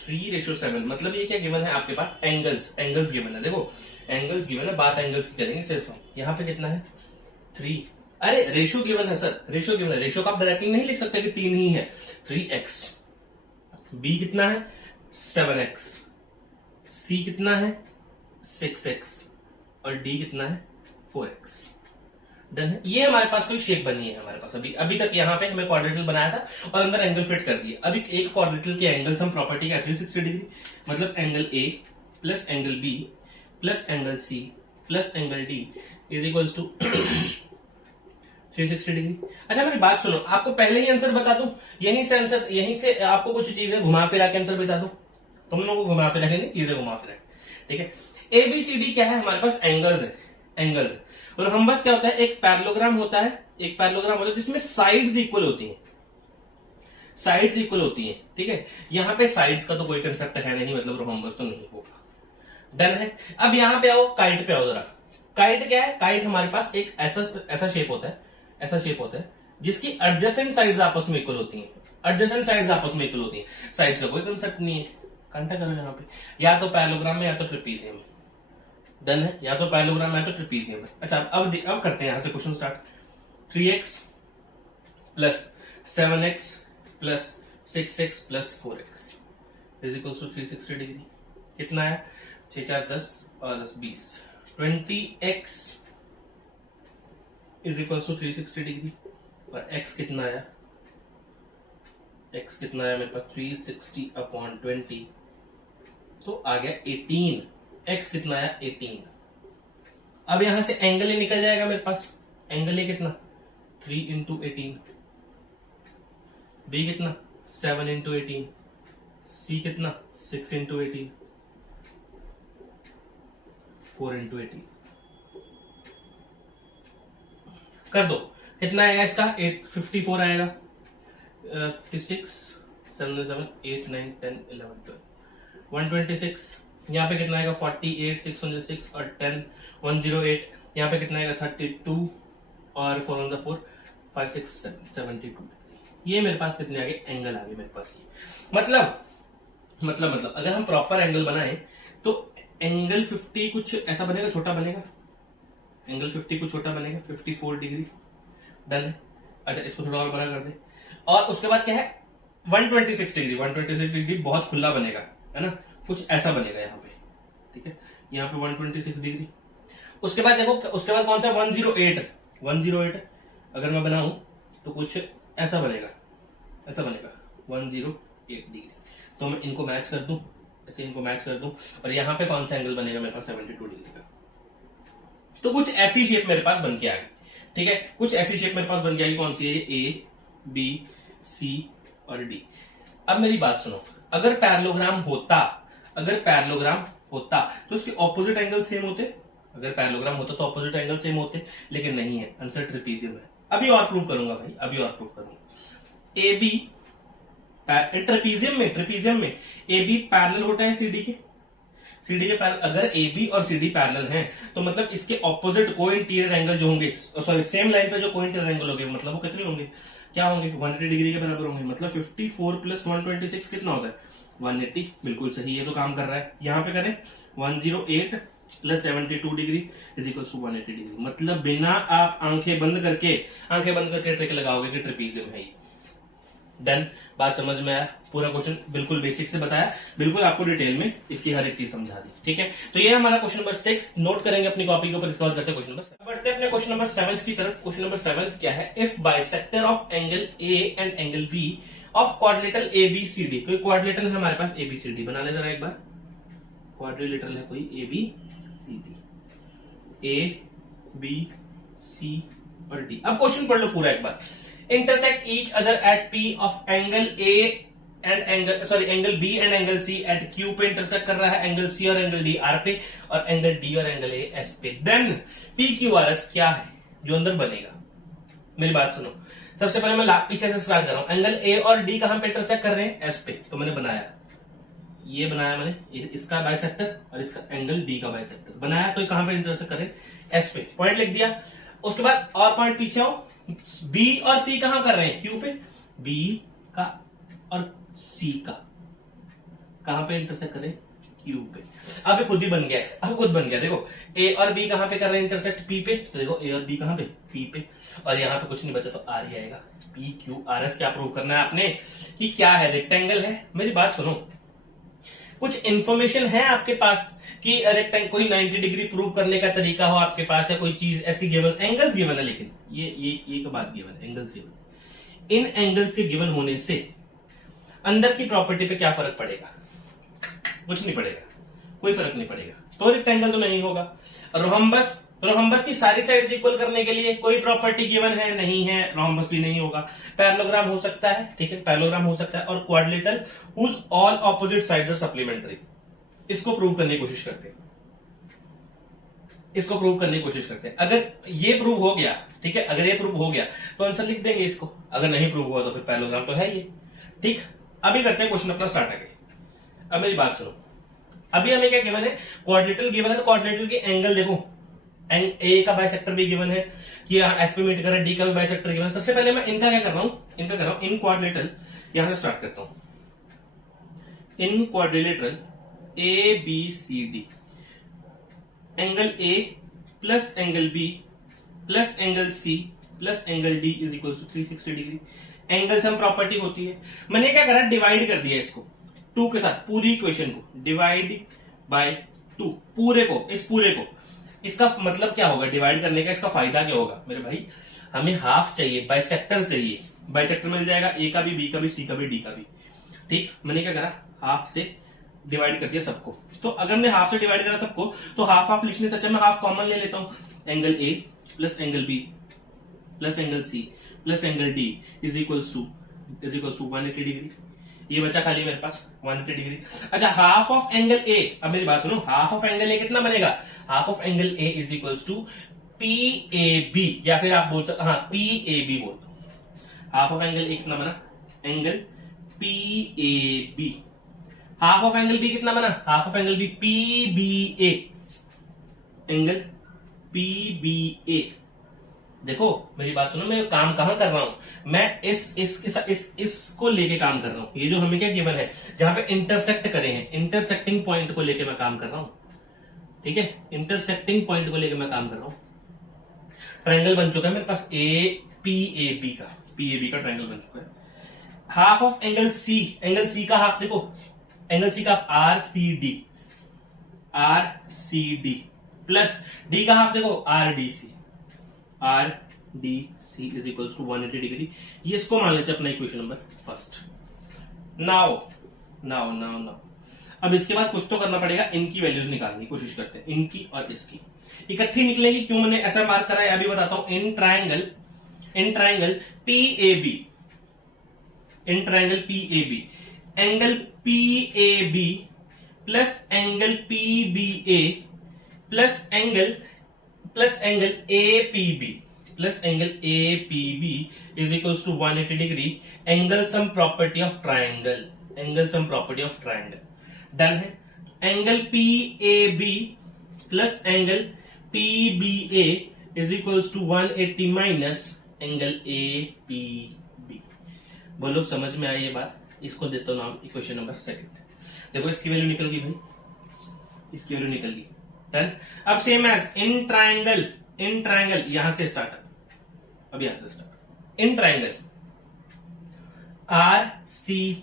3:7 मतलब ये क्या गिवन है आपके पास? एंगल्स गिवन है। देखो एंगल्स गिवन है, बात एंगल्स की करेंगे सिर्फ। यहाँ पे कितना है? 3। अरे रेशो गिवन है सर, रेशो गिवन है, रेशो का आप डायरेक्टली नहीं लिख सकते कि 3 ही है। 3x, बी कितना है? 7x, सी कितना है? 6x और डी कितना है? 4x। डन है। ये हमारे पास कोई शेप बनी है हमारे पास, अभी तक यहाँ पे हमें क्वाड्रेटल बनाया था और अंदर एंगल फिट कर दिया। अभी एक क्वाड्रेटल के एंगल्स हम प्रॉपर्टी का 360 डिग्री, मतलब angle A plus angle B plus angle C plus angle D is equals to 360 degree. अच्छा मेरी बात सुनो, आपको पहले ही आंसर बता दूं, यहीं से आपको कुछ चीजें घुमा फिरा के आंसर बता दूं, तुम लोगों को घुमा फिरा के नहीं, चीजें घुमा फिरा के, ठीक है। एबीसीडी क्या है हमारे पास, एंगल्स है, एंगल्स। और रहोम्बस क्या होता है, एक पैरेललोग्राम होता है जिसमें साइड्स इक्वल होती हैं, साइड्स इक्वल होती हैं, ठीक है। यहां पे साइड्स का तो कोई कंसेप्ट है नहीं, मतलब रहोम्बस तो नहीं होगा। डन है। अब यहां पे आओ, काइट पे आओ जरा। काइट क्या है, काइट हमारे पास एक ऐसा शेप होता है, ऐसा शेप होता है जिसकी एडजेसेंट साइड्स आपस में इक्वल होती हैं, एडजेसेंट साइड्स आपस में इक्वल होती हैं। साइड्स का कोई कंसेप्ट नहीं है, कंटा करो यहां पे, या तो पैरेललोग्राम में या तो ट्रेपीजियम में। डन है, या तो पैरेललोग्राम में या तो ट्रेपीजियम में। अच्छा अब करते हैं यहां से question start. 3x plus 7x plus 6x plus 4x is equal to 360 degree. कितना है, 6 4 10 और 10 20, 20x is equal to 360 degree. और x कितना आया, x कितना आया मेरे पास 360 अपॉन 20, तो आ गया 18। x कितना आया 18। अब यहां से एंगल ही निकल जाएगा मेरे पास, एंगल ही कितना 3 इंटू 18, b कितना 7 इंटू 18, c कितना 6 इंटू 18, 4 इंटू 18 कर दो। कितना आएगा इसका 54 आएगा, 56 7 7 8 9 10 11 12 126। यहाँ पे कितना आएगा 48 606 और 10 108। यहाँ पे कितना आएगा 32 और 4 on the 4 5 6 7 72। ये मेरे पास कितने आगे एंगल आ गए मेरे पास। ये मतलब अगर हम प्रॉपर एंगल बनाए तो एंगल 50 कुछ ऐसा बनेगा, छोटा बनेगा, एंगल 50 कुछ छोटा बनेगा, 54 डिग्री। डन है। अच्छा इसको थोड़ा और बड़ा कर दे, और उसके बाद क्या है 126 डिग्री। 126 डिग्री बहुत खुला बनेगा, है ना, कुछ ऐसा बनेगा यहाँ पे, ठीक है। यहाँ पे 126 डिग्री। उसके बाद देखो, उसके बाद कौन सा 108 अगर मैं बनाऊं तो कुछ ऐसा बनेगा, 108 डिग्री। तो मैं इनको मैच कर दूं, ऐसे इनको मैच कर दूं, और यहाँ पे कौन सा एंगल बनेगा मेरे पास 72 डिग्री का। तो कुछ ऐसी शेप मेरे पास बन के आ गई, ठीक है। कुछ ऐसी शेप मेरे पास बन के आएगी, कौन सी है, ए बी सी और डी। अब मेरी बात सुनो, अगर पैरेललोग्राम होता तो उसके ऑपोजिट एंगल सेम होते। अगर पैरेललोग्राम होता तो ऑपोजिट एंगल सेम होते, लेकिन नहीं है, आंसर ट्रेपीजियम है। अभी और प्रूव करूंगा भाई, अभी और प्रूव करूंगा। ए बी ट्रेपीजियम में ए बी पैरेलल होता है सीडी के पैरेलल। अगर ए बी और सी डी पैरेलल हैं तो मतलब इसके ऑपोजिट को इंटीरियर एंगल जो होंगे, सॉरी सेम लाइन पे जो को इंटीरियर एंगल होंगे, मतलब वो कितने होंगे, क्या होंगे 180 डिग्री के बराबर होंगे। मतलब 54 प्लस 126 कितना होता है 180। बिल्कुल सही, ये तो काम कर रहा है। यहां पे करें 108 plus 72 degree is equal to 180 degree. मतलब बिना आप आंखें बंद करके ट्रिक लगाओगे कि ट्रेपीजियम है ये। डन, बात समझ में आया। पूरा क्वेश्चन बिल्कुल बेसिक से बताया, बिल्कुल आपको डिटेल में इसकी हर एक चीज समझा दी, ठीक है। तो ये हमारा क्वेश्चन नंबर 6 नोट करेंगे अपनी कॉपी के ऊपर। इसके बाद करते हैं क्वेश्चन नंबर 7। बढ़ते हैं अपने क्वेश्चन नंबर 7 की तरफ। क्वेश्चन नंबर 7 क्या है, if bisector of angle A and angle B of quadrilateral ABCD. कोई क्वाड्रिलेटरल है हमारे पास एबीसीडी, बना ले जरा एक बार। क्वाड्रिलेटरल है कोई एबीसीडी, ए बी सी और डी। अब क्वेश्चन पढ़ लो पूरा एक बार। intersect each other at P of angle A and angle B and angle C at Q पे intersect कर रहा है, एंगल C और एंगल D R पे, और एंगल D और एंगल A S पे। देन PQRS क्या है जो अंदर बनेगा। मेरी बात सुनो, सबसे पहले मैं पीछे से स्टार्ट कर रहा हूं। एंगल A और D कहां पे इंटरसेक्ट कर रहे हैं, S पे। तो मैंने बनाया, ये बनाया मैंने, इसका बाइसेक्टर और इसका एंगल D का बाइसेक्टर बनाया। तो कहां पे इंटरसेक्ट कर रहे हैं, S पे। पॉइंट लिख दिया। उसके बाद और पॉइंट पीछे आओ, बी और सी कहां कर रहे हैं, क्यू पे। बी का और सी का कहां पे इंटरसेक्ट करें, क्यू पे। अब खुद ही बन गया, देखो ए और बी कहां पे कर रहे हैं इंटरसेक्ट, पी पे। तो देखो ए और बी कहां पे, पी पे। और यहां पे कुछ नहीं बचा तो आर ही आएगा। पी क्यू आर एस क्या प्रूव करना है आपने कि क्या है, रेक्टेंगल है। मेरी बात सुनो, कुछ इंफॉर्मेशन है आपके पास कि रेक्टेंगल कोई 90 डिग्री प्रूव करने का तरीका हो आपके पास, या कोई चीज ऐसी गिवन, एंगल्स गिवन है, लेकिन ये का बात गिवन है, एंगल्स गिवन। इन एंगल्स के गिवन होने से अंदर की प्रॉपर्टी पे क्या फर्क पड़ेगा? कुछ नहीं पड़ेगा, कोई फर्क नहीं पड़ेगा। तो रेक्टेंगल तो नहीं होगा। रोहम्बस की सारी साइड्स इक्वल करने के लिए कोई प्रॉपर्टी गिवन है? नहीं है, रोहम्बस भी नहीं होगा। पैरेललोग्राम हो सकता है, ठीक है, पैरेललोग्राम हो सकता है, और quadrilateral whose all opposite sides are supplementary. इसको प्रूव करने की कोशिश करते हैं, इसको प्रूव करने की कोशिश करते हैं। अगर ये प्रूव हो गया, ठीक है, अगर ये प्रूव हो गया तो आंसर लिख देंगे इसको। अगर नहीं प्रूव हुआ तो फिर पैरेललोग्राम तो है ये, ठीक। अभी करते हैं क्वेश्चन अपना स्टार्ट आगे। अब मेरी बात सुनो, अभी हमें क्या गिवन है? क्वाड्रिलेटरल गिवन है, तो क्वाड्रिलेटरल के एंगल देखो, ए का बाइसेक्टर भी गिवन है कि एस पे मीट कर रहा है, डी का भी बाइसेक्टर गिवन है। सबसे पहले मैं इनका क्या कर रहा हूं, इन क्वाड्रिलेटरल, यहां से स्टार्ट करता हूं। In quadrilateral A B C D, angle A plus angle B plus angle C plus angle D is equal to 360 degree. Angle sum property होती है। मैंने क्या करा, डिवाइड कर दिया इसको 2 के साथ, पूरी इक्वेशन को डिवाइड बाय 2, पूरे को, इस पूरे को। इसका मतलब क्या होगा डिवाइड करने का? इसका फायदा क्या होगा मेरे भाई? हमें हाफ चाहिए, बाइसेक्टर चाहिए। बाइसेक्टर मिल जाएगा, ए का भी, बी का भी, सी का भी, डी का भी, ठीक। मैंने क्या करा, हाफ से डिवाइड कर दिया सबको। तो अगर मैं हाफ से डिवाइड करा सबको, तो हाफ हाफ लिखने से अच्छा मैं हाफ कॉमन ले लेता हूं। Angle A plus angle B plus angle C plus angle D is equals to 180 degree. ये बचा खाली मेरे पास 180 डिग्री। अच्छा, हाफ ऑफ एंगल ए, अब मेरी बात सुनो, हाफ ऑफ एंगल ए कितना बनेगा? Half of angle A is equals to P A B, या फिर आप बोल सकते, हाँ, पी ए बी बोल दो। हाफ ऑफ एंगल ए कितना बना? Angle P A B. Half of angle B कितना बना? Half of angle B P B A, angle P B A. देखो मेरी बात सुनो, मैं काम कहां कर रहा हूं, मैं इसको लेके काम कर रहा हूं। ये जो हमें क्या गिवन है, जहां पे इंटरसेक्ट करे हैं, इंटरसेक्टिंग पॉइंट को लेके मैं काम कर रहा हूं, ठीक है, इंटरसेक्टिंग पॉइंट को लेके मैं काम कर रहा हूं। ट्रायंगल बन चुका है मेरे पास पी ए बी का ट्रायंगल बन चुका है। हाफ ऑफ एंगल सी का हाफ देखो, एंगल सी का R C D plus D का हाफ देखो R D C is equal to 180 degree. ये इसको मान लेते हैं अपना इक्वेशन नंबर फर्स्ट। नाउ अब इसके बाद कुछ तो करना पड़ेगा, इनकी वैल्यूज निकालने की कोशिश करते हैं, इनकी और इसकी इकट्ठी निकलेगी। क्यों मैंने ऐसा मार्क करा है अभी बताता हूं। In triangle P A B, angle P A B plus angle P B A plus angle A P B is equals to 180 degree. Angle sum property of triangle, done है। Angle P A B plus angle P B A is equals to 180 minus angle A P B. बोलो समझ में आई ये बात? इसको देता हूं नाम इक्वेशन नंबर सेकंड। देखो इसकी वैल्यू निकल गई भाई, इसकी वैल्यू निकल गई, डन। अब सेम एज इन ट्रायंगल यहां से स्टार्ट, अब यहां से start. In triangle R C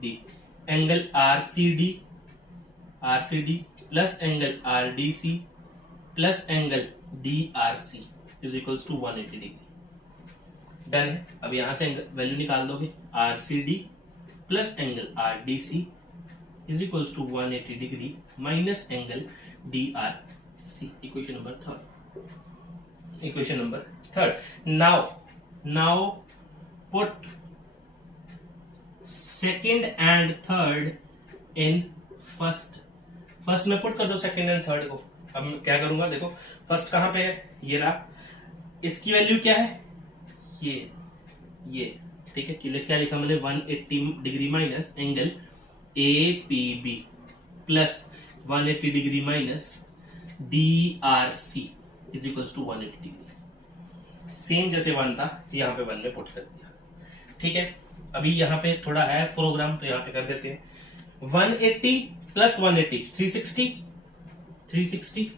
D, angle R C D plus angle R D C plus angle D R C is equals to 180 degree, done है। अब यहां से वैल्यू निकाल दोगे, R C D plus angle R D C is equals to 180 degree minus angle D R C. Equation number third. Now put second and third in first में put कर दो second and third को। अब मैं क्या करूंगा, देखो first कहां पे है, ये रहा। इसकी वैल्यू क्या है, ये ठीक है। क्या लिखा मैंने, 180 degree minus angle A P B plus 180 degree minus D R C is equals to 180 degree. Same जैसे 1 था यहां पे 1 में पुट कर दिया, ठीक है। अभी यहां पे थोड़ा है प्रोग्राम, तो यहां पे कर देते हैं। 180 प्लस 180 360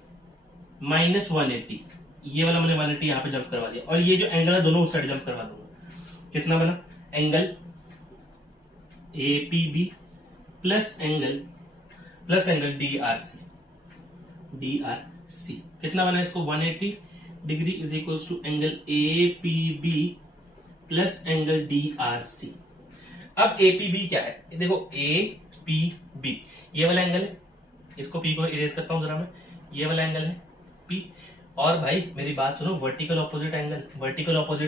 माइनस 180, ये वाला मैंने 180 यहां पे जंप करवा दिया, और ये जो एंगल है दोनों उस साइड जंप करवा दूंगा। कितना बना, angle A P B plus angle D R C कितना बना इसको 180 degree is equals to angle A P B plus angle D R C. अब ए पी बी क्या है, देखो ए पी बी ये वाला एंगल है, इसको पी को इरेज करता हूं जरा मैं, ये वाला एंगल है पी। और भाई मेरी बात सुनो, वर्टिकल ऑपोजिट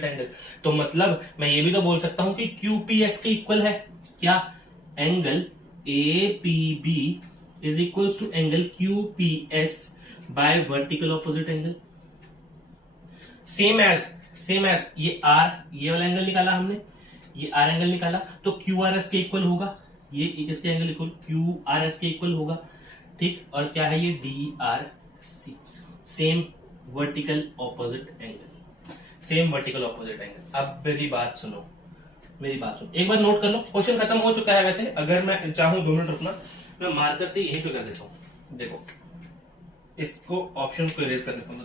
एंगल, तो मतलब मैं ये भी तो बोल सकता हूं कि क्यू पी एस के इक्वल है क्या, angle A P B is equal to angle Q P S by vertical opposite angle. Same as ये आर, ये वाला एंगल निकाला हमने, ये आर एंगल निकाला तो क्यू आर एस के इक्वल होगा, ये किसके angle equal, Q R S के इक्वल होगा, ठीक। और क्या है ये D R C, same vertical opposite angle. अब मेरी बात सुनो, एक बार नोट कर लो, क्वेश्चन खत्म हो चुका है। वैसे अगर मैं चाहूं 2 मिनट रुकना, मैं मार्कर से यहीं पे कर देता हूं, देखो इसको ऑप्शन को इरेज कर देता हूं।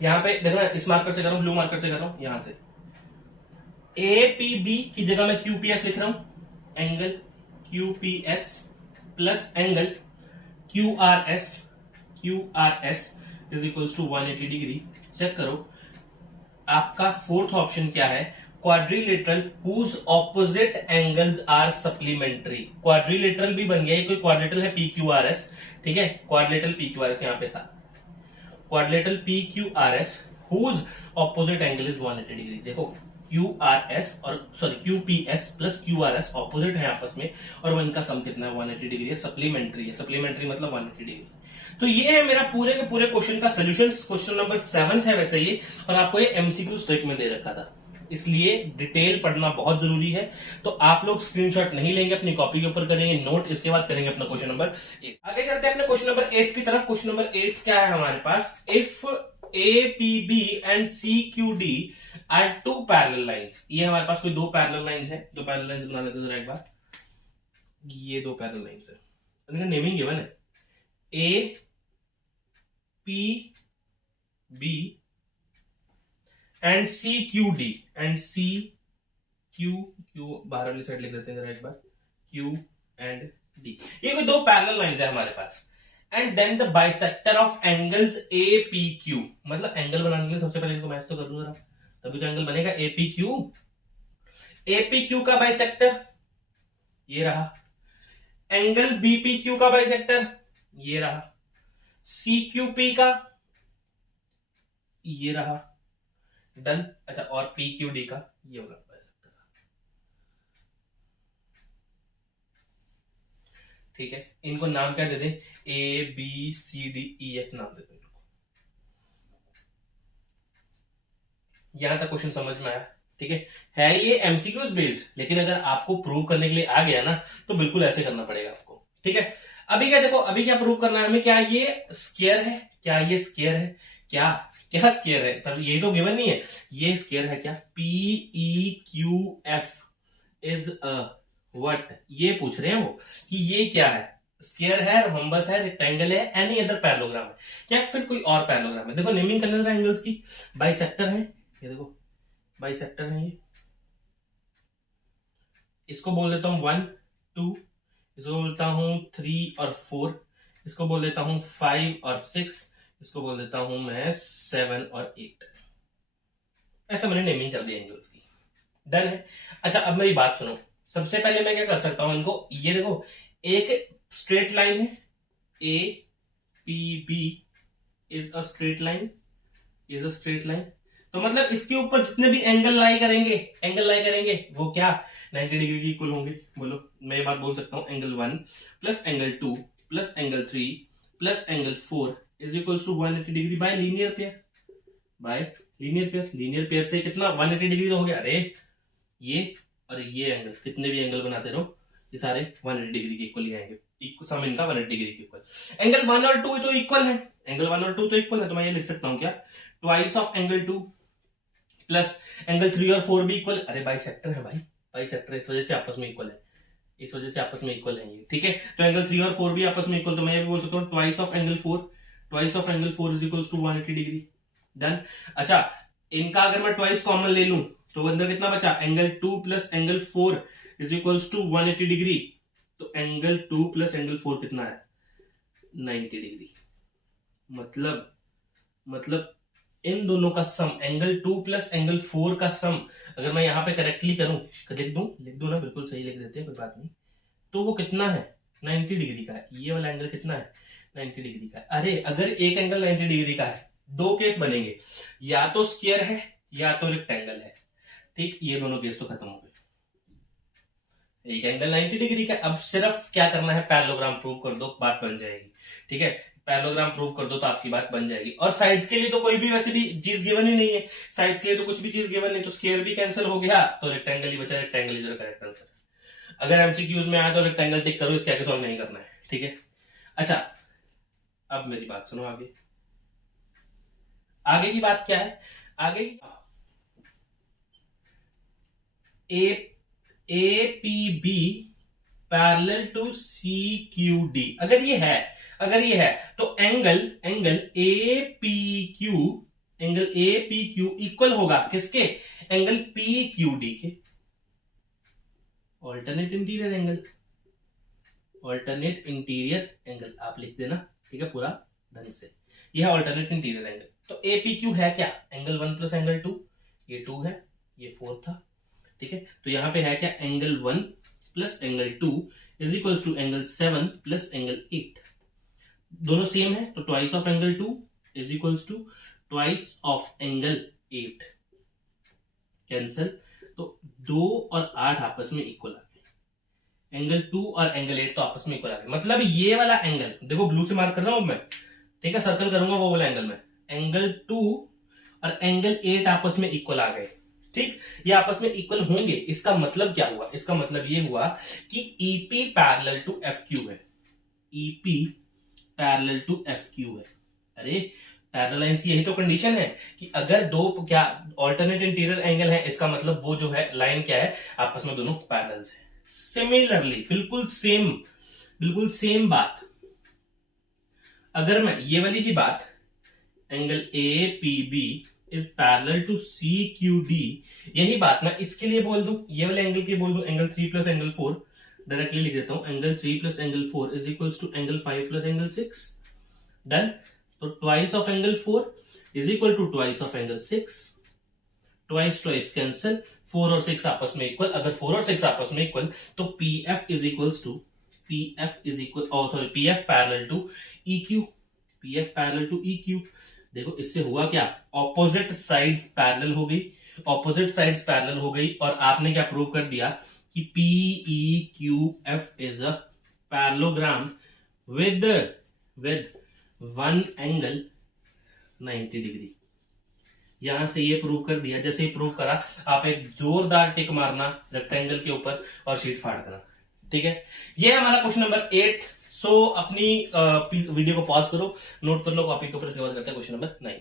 यहां पे देखना, इस मार्कर से कर रहा हूं, ब्लू मार्कर से कर रहा हूं, यहां से ए पी बी की जगह मैं क्यू पी एस लिख रहा हूं, angle Q P S plus angle Q R S is equal to 180 degree. Check करो आपका फोर्थ ऑप्शन क्या है, quadrilateral whose opposite angles are supplementary. Quadrilateral भी बन गया, कोई क्वाड्रिलेटरल है पी क्यू आर एस, ठीक है, quadrilateral P Q R S यहां पे था, quadrilateral P Q R S whose opposite angle is 180 degree. देखो क्यू आर एस और sorry Q P S plus Q R S opposite है आपस में, और इनका सम कितना है 180 डिग्री है, सप्लीमेंट्री मतलब 180 डिग्री। तो ये है मेरा पूरे के पूरे क्वेश्चन का सोल्यूशन। क्वेश्चन नंबर 7 है वैसे ये, और आपको ये एमसीक्यू स्टेट में दे रखा था, इसलिए डिटेल पढ़ना बहुत जरूरी है। तो आप लोग स्क्रीनशॉट नहीं लेंगे, अपनी कॉपी के ऊपर करेंगे नोट, इसके बाद करेंगे अपना क्वेश्चन नंबर 8। आगे चलते हैं अपने क्वेश्चन नंबर 8 की तरफ। क्वेश्चन नंबर 8 क्या है हमारे पास, if A P B and C Q D are 2 parallel lines. ये हमारे पास कोई 2 पैरेलल लाइंस है, 2 पैरेलल लाइंस बना लेते हैं जरा एक बार। ये 2 पैरेलल लाइंस है, इनका नेमिंग गिवन है A P B and C Q D, and C Q बाहर वाली साइड लिख देते हैं जरा एक बार, क्यू एंड डी। ये कोई 2 पैरेलल लाइंस है हमारे पास। And then the bisector of angles A P Q, मतलब एंगल बनाने के लिए सबसे पहले इनको मैच तो कर दूं जरा, तभी तो एंगल बनेगा ए पी क्यू का बाइसेक्टर ये रहा, एंगल बी पी क्यू का बाइसेक्टर ये रहा, सी क्यू पी का ये रहा, डन। अच्छा, और पी क्यू डी का ये वाला बाइसेक्टर, ठीक है। इनको नाम क्या दे दें, A B C D E F नाम दे दें। यहां तक क्वेश्चन समझ में आया, ठीक है ये एमसीक्यूज बेस्ड, लेकिन अगर आपको प्रूव करने के लिए आ गया ना तो बिल्कुल ऐसे करना पड़ेगा आपको, ठीक है। अभी क्या देखो, अभी क्या प्रूव करना है हमें, क्या ये स्क्वायर है, क्या स्क्वायर है सर, ये तो गिवन नहीं है, ये स्क्वायर है क्या, P E Q F is what, ये पूछ रहे हैं वो कि ये क्या है, स्क्वायर है, रोम्बस है, रेक्टेंगल है, एनी अदर पैरेललोग्राम है क्या, फिर कोई और पैरेललोग्राम है। देखो नेमिंग करने जरा एंगल्स की, बाइसेक्टर है ये, देखो बाइसेक्टर है ये, इसको बोल देता हूं 1 2, इसको बोलता हूं 3 और 4, इसको बोल देता हूं 5 और 6, इसको बोल देता हूं मैं 7 और 8। ऐसा मैंने नेमिंग कर दी एंगल्स की, डन है। अच्छा अब मेरी बात सुनो, सबसे पहले मैं क्या कर सकता हूं इनको, ये देखो एक स्ट्रेट लाइन है, A P B is a straight line, तो मतलब इसके ऊपर जितने भी एंगल लाई करेंगे वो क्या 90 डिग्री के इक्वल होंगे। बोलो, मैं ये बात बोल सकता हूं, angle 1 plus angle 2 plus angle 3 plus angle 4 is equal to 180 degree by linear pair से कितना 180 डिग्री तो हो गया। अरे ये और ये एंगल, कितने भी एंगल बनाते रहो ये सारे 180 डिग्री के इक्वल ही आएंगे, सम इनका 180 डिग्री के इक्वल। एंगल 1 और 2 तो इक्वल है, तो मैं ये लिख सकता हूं क्या, twice of angle 2 plus angle 3 और 4 भी इक्वल। अरे बाइसेक्टर है भाई, बाइसेक्टर, इस वजह से आपस में इक्वल है, ये ठीक है। तो एंगल 3 और 4 भी आपस में इक्वल, तो मैं ये भी बोल सकता हूँ twice of angle 4 is equal to 180 degree, done. अच्छा इनका अगर मैं ट्वाइस कॉमन ले लूं तो अंदर कितना बचा, angle 2 plus angle 4 is equals to 180 degree. तो एंगल 2 प्लस एंगल 4 कितना है, 90 डिग्री। मतलब इन दोनों का सम, एंगल 2 प्लस एंगल 4 का सम अगर मैं यहां पे करेक्टली करूं, लिख दूं ना, बिल्कुल सही लिख देते हैं, कोई बात नहीं। तो वो कितना है, 90 डिग्री का है। ये वाला एंगल कितना है, 90 डिग्री का है। अरे अगर एक एंगल 90 डिग्री का है, दो केस बनेंगे, या तो स्क्वायर है या तो रेक्टेंगल है। ठीक, ये दोनों केस तो खत्म हो गए। एक एंगल 90 डिग्री का, अब सिर्फ क्या करना है, पैरेललोग्राम प्रूव कर दो, बात बन जाएगी। ठीक है, पैरेललोग्राम प्रूव कर दो तो आपकी बात बन जाएगी। और साइड्स के लिए तो कोई भी वैसे भी चीज गिवन ही नहीं है, साइड्स के लिए तो कुछ भी चीज गिवन नहीं, तो स्क्वायर भी कैंसिल हो गया, तो रेक्टेंगल ही बचा। Rectangle is the correct answer. अगर एमसीक्यूज में आया तो रेक्टेंगल टिक करो, इसके आगे सॉल्व नहीं करना है। ठीक है, अच्छा अब मेरी बात सुनो। आगे की बात क्या है, आगे A P B parallel to C Q D, अगर ये है तो angle A P Q equal होगा किसके, एंगल पी क्यू डी के। ऑल्टरनेट इंटीरियर एंगल आप लिख देना। ठीक है, पूरा ढंग से, यह है ऑल्टरनेट इंटीरियर एंगल। तो ए पी क्यू है क्या, एंगल 1 प्लस एंगल 2, ये 2 है, ये 4 था। ठीक है, तो यहां पे है क्या, angle 1 plus angle 2 is equal to angle 7 plus angle 8। दोनों सेम है, तो twice of angle 2 is equal to twice of angle 8। Cancel, तो 2 और 8 आपस में इक्वल आ गए। एंगल 2 और एंगल 8 तो आपस में इक्वल आ गए। मतलब ये वाला एंगल देखो, ब्लू से मार्क कर रहा हूं मैं। ठीक है, सर्कल करूंगा वो वाला एंगल में, एंगल 2 और एंगल 8 आपस में इक्वल आ गए। ठीक, ये आपस में इक्वल होंगे। इसका मतलब क्या हुआ, इसका मतलब ये हुआ कि EP parallel to F Q है। EP parallel to F Q है। अरे पैरेलल लाइंस की यही तो कंडीशन है कि अगर दो क्या ऑल्टरनेट इंटीरियर एंगल है, इसका मतलब वो जो है लाइन क्या है, आपस में दोनों पैरेलल्स है। सिमिलरली बिल्कुल सेम बात, अगर मैं ये वाली ही बात, angle A P B is parallel to C Q D, यही बात मैं इसके लिए बोल दूं, ये वाले एंगल के बोल दूं, एंगल 3 प्लस एंगल 4, डायरेक्टली लिख देता हूं, angle 3 plus angle 4 is equal to angle 5 plus angle 6। Done. तो twice of angle 4 is equal to twice of angle 6। Twice cancel, 4 और 6 आपस में इक्वल। अगर 4 और 6 आपस में इक्वल तो P F is equal parallel to E Q. P F parallel to E Q. देखो इससे हुआ क्या, ऑपोजिट साइड्स पैरेलल हो गई, और आपने क्या प्रूव कर दिया कि P E Q F is a parallelogram with one angle 90 degree. यहां से ये प्रूव कर दिया। जैसे ही प्रूव करा, आप एक जोरदार टिक मारना रेक्टेंगल के ऊपर और शीट फाड़ देना। ठीक है, ये है हमारा क्वेश्चन नंबर 8। सो अपनी वीडियो को पॉज करो, नोट कर लो कॉपी के ऊपर, इसके बाद करते हैं क्वेश्चन नंबर 9।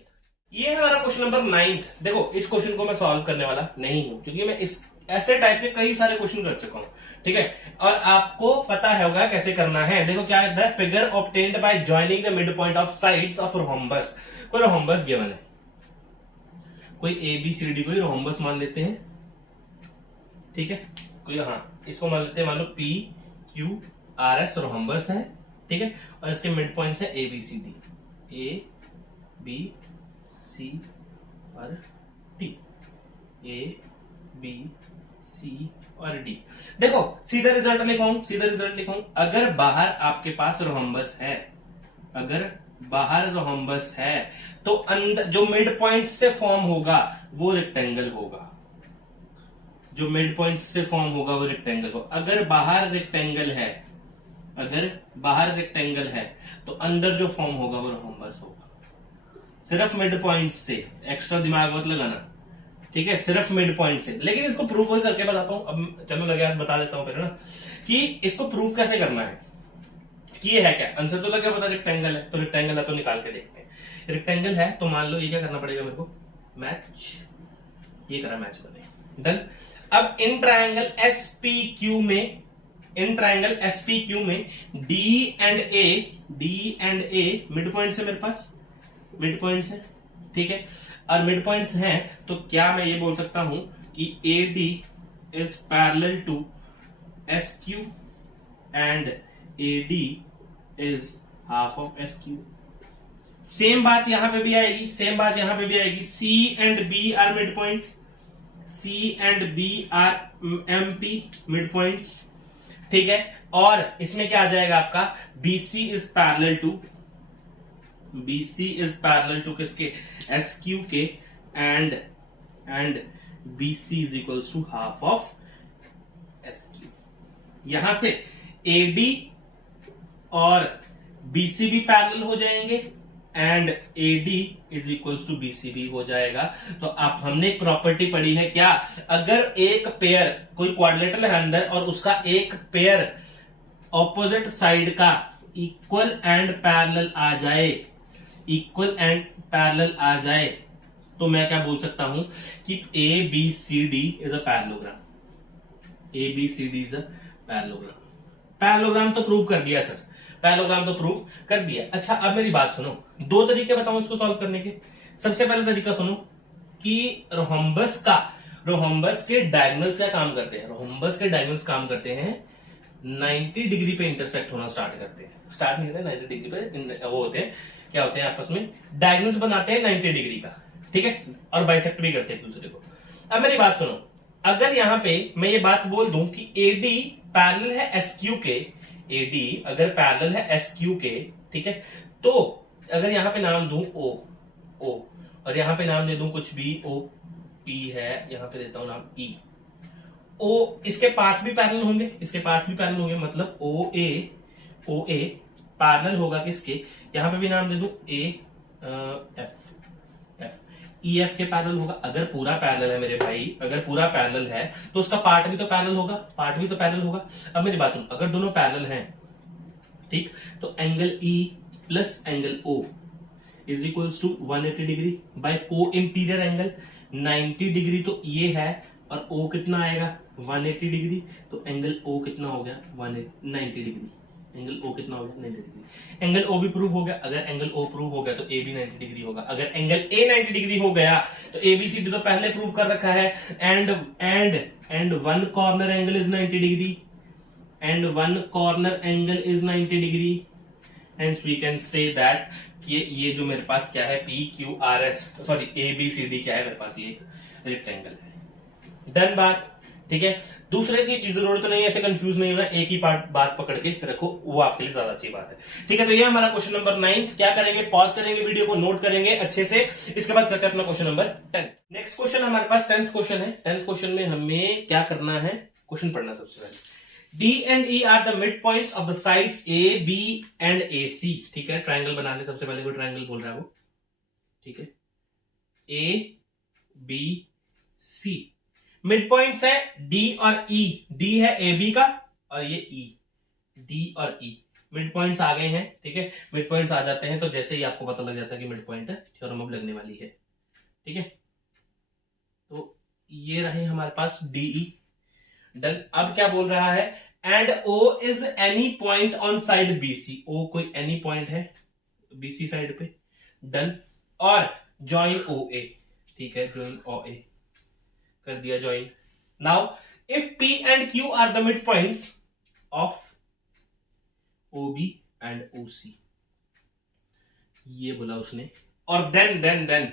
ये है हमारा क्वेश्चन नंबर 9। देखो इस क्वेश्चन को मैं सॉल्व करने वाला नहीं हूं, क्योंकि मैं इस ऐसे टाइप के कई सारे क्वेश्चन कर चुका हूं। ठीक है, और आपको पता होगा कैसे करना है। देखो क्या कहता है, figure obtained by joining the mid point of sides of rhombus. कोई रोम्बस गिवन है, कोई ABCD को ही रोम्बस मान लेते हैं। ठीक है, कोई इसको मान लेते हैं, मान लो PQRS रोम्बस है। ठीक है, और इसके मिड पॉइंट्स है ABCD, ABC और D, ABC और D। देखो सीधा रिजल्ट लिखूं, अगर बाहर आपके पास रोम्बस है, तो अंदर जो मिड पॉइंट से फॉर्म होगा वो रेक्टेंगल होगा। अगर बाहर रेक्टेंगल है तो अंदर जो फॉर्म होगा वो रोम्बस होगा। सिर्फ मिड पॉइंट से, एक्स्ट्रा दिमाग मत लगाना। ठीक है, सिर्फ मिड पॉइंट से। लेकिन इसको प्रूफ वही करके बताता हूं। अब चलो लगे हाथ बता देता हूं फिर ना, कि इसको प्रूफ कैसे करना है। कि ये है क्या, आंसर तो लग गया पता, रेक्टेंगल है, तो रेक्टेंगल है तो निकाल के देखते हैं। रेक्टेंगल है तो मान लो ये क्या करना पड़ेगा मेरे को, मैच, ये करा मैच बने। डन। अब इन ट्रायंगल SPQ में D and A mid point है मेरे पास, मिड पॉइंट है। ठीक है, और मिड पॉइंट्स हैं तो क्या मैं ये बोल सकता हूं कि A D is parallel to S Q and A D is half of S Q. Same बात यहां पे भी आएगी, सेम बात यहां पे भी आएगी। C and B are mid points, C and B are M P mid points, ठीक है। और इसमें क्या आ जाएगा आपका, BC is parallel to, BC is parallel to किसके, एस क्यू के, and BC is equals to half of S Q. यहां से एडी और बीसी भी पैरेलल हो जाएंगे and AD is equals to BC भी हो जाएगा। तो आप हमने एक प्रॉपर्टी पढ़ी है क्या, अगर एक पेयर कोई क्वाड्रिलेटरल है अंदर और उसका एक पेयर ऑपोजिट साइड का इक्वल एंड पैरेलल आ जाए, इक्वल एंड पैरेलल आ जाए, तो मैं क्या बोल सकता हूं कि A B C D is a parallelogram, A B C D is a parallelogram. Parallelogram तो प्रूव कर दिया सर, पैरेललोग्राम तो प्रूव कर दिया। अच्छा अब मेरी बात सुनो, दो तरीके बताऊं इसको सॉल्व करने के। सबसे पहला तरीका सुनो कि रोहम्बस के डायगोनल्स क्या काम करते हैं, रोहम्बस के डायगोनल्स काम करते हैं 90 डिग्री पे इंटरसेक्ट होना स्टार्ट करते हैं, स्टार्ट नहीं करते 90 डिग्री पे, वो होते हैं क्या होते हैं आपस में डायगोनल्स बनाते हैं 90 डिग्री का, ठीक है, और बाइसेक्ट भी करते हैं एक दूसरे को। अब मेरी बात सुनो, अगर यहां पे मैं ये बात बोल दूं कि एडी पैरेलल है एसक्यू के, एडी अगर पैरेलल है एसक्यू के, ठीक है, तो अगर यहां पे नाम दूं ओ और यहां पे नाम दे दूं कुछ भी, ओ पी है, यहां पे देता हूं नाम ई, ओ इसके पार्ट्स भी पैरेलल होंगे, इसके पार्ट्स भी पैरेलल होंगे, मतलब ओ ए पैरेलल होगा किसके, यहां पे भी नाम दे दूं ए एफ ई एफ के पैरेलल होगा। अगर पूरा पैरेलल है मेरे भाई, अगर पूरा पैरेलल है तो उसका पार्ट भी तो पैरेलल होगा, पार्ट भी तो पैरेलल होगा। अब मेरी बात सुनो, अगर दोनों पैरेलल हैं, ठीक, तो angle E plus angle O is equals to 180 degree by को इंटीरियर एंगल 90 डिग्री, तो ये है, और ओ कितना आएगा 180 डिग्री, तो एंगल ओ कितना हो गया 90 डिग्री, एंगल ओ कितना हो गया 90 डिग्री। एंगल ओ भी प्रूव हो गया, अगर एंगल ओ प्रूव हो गया तो ए भी 90 डिग्री होगा, अगर एंगल ए 90 डिग्री हो गया तो एबीसीडी तो पहले प्रूव कर रखा है, and one corner angle is 90 degree, and one corner angle is 90 degree, hence we can say that ये जो मेरे पास क्या है P Q R S, sorry A B C D क्या है मेरे पास, ये एक रेक्टेंगल है। डन बात, ठीक है, दूसरे की जरूरत नहीं है, ऐसे कंफ्यूज नहीं होना, एक ही बात पकड़ के रखो, वो आपके लिए ज्यादा अच्छी बात है। ठीक है, तो ये हमारा क्वेश्चन नंबर 9। क्या करेंगे, पॉज करेंगे वीडियो को, नोट करेंगे अच्छे से, इसके बाद करते हैं अपना क्वेश्चन नंबर 10। नेक्स्ट क्वेश्चन हमारे पास 10th क्वेश्चन है। 10th क्वेश्चन में हमें क्या करना है, क्वेश्चन पढ़ना सबसे पहले। D and E are the midpoints of the sides A, B and AC। ठीक है, ट्राइंगल बनाने सबसे पहले कोई ट्राइंगल बोल रहा है वो, ठीक है, A B C mid points है D और E, D है AB का और ये E, D और E मिड पॉइंट्स आ गए हैं, ठीक है, मिड पॉइंट्स आ जाते हैं तो जैसे ही आपको पता लग जाता है कि मिड पॉइंट है, थ्योरम अब लगने वाली है, ठीक है। तो ये रहे हमारे पास DE। डन। अब क्या बोल रहा है, and O is any point on side BC, O कोई एनी पॉइंट है BC साइड पे, डन, और ज्वाइन OA, ठीक है, ज्वाइन OA कर दिया join. Now if P and Q are the mid points of OB and OC, ये बोला उसने, और देन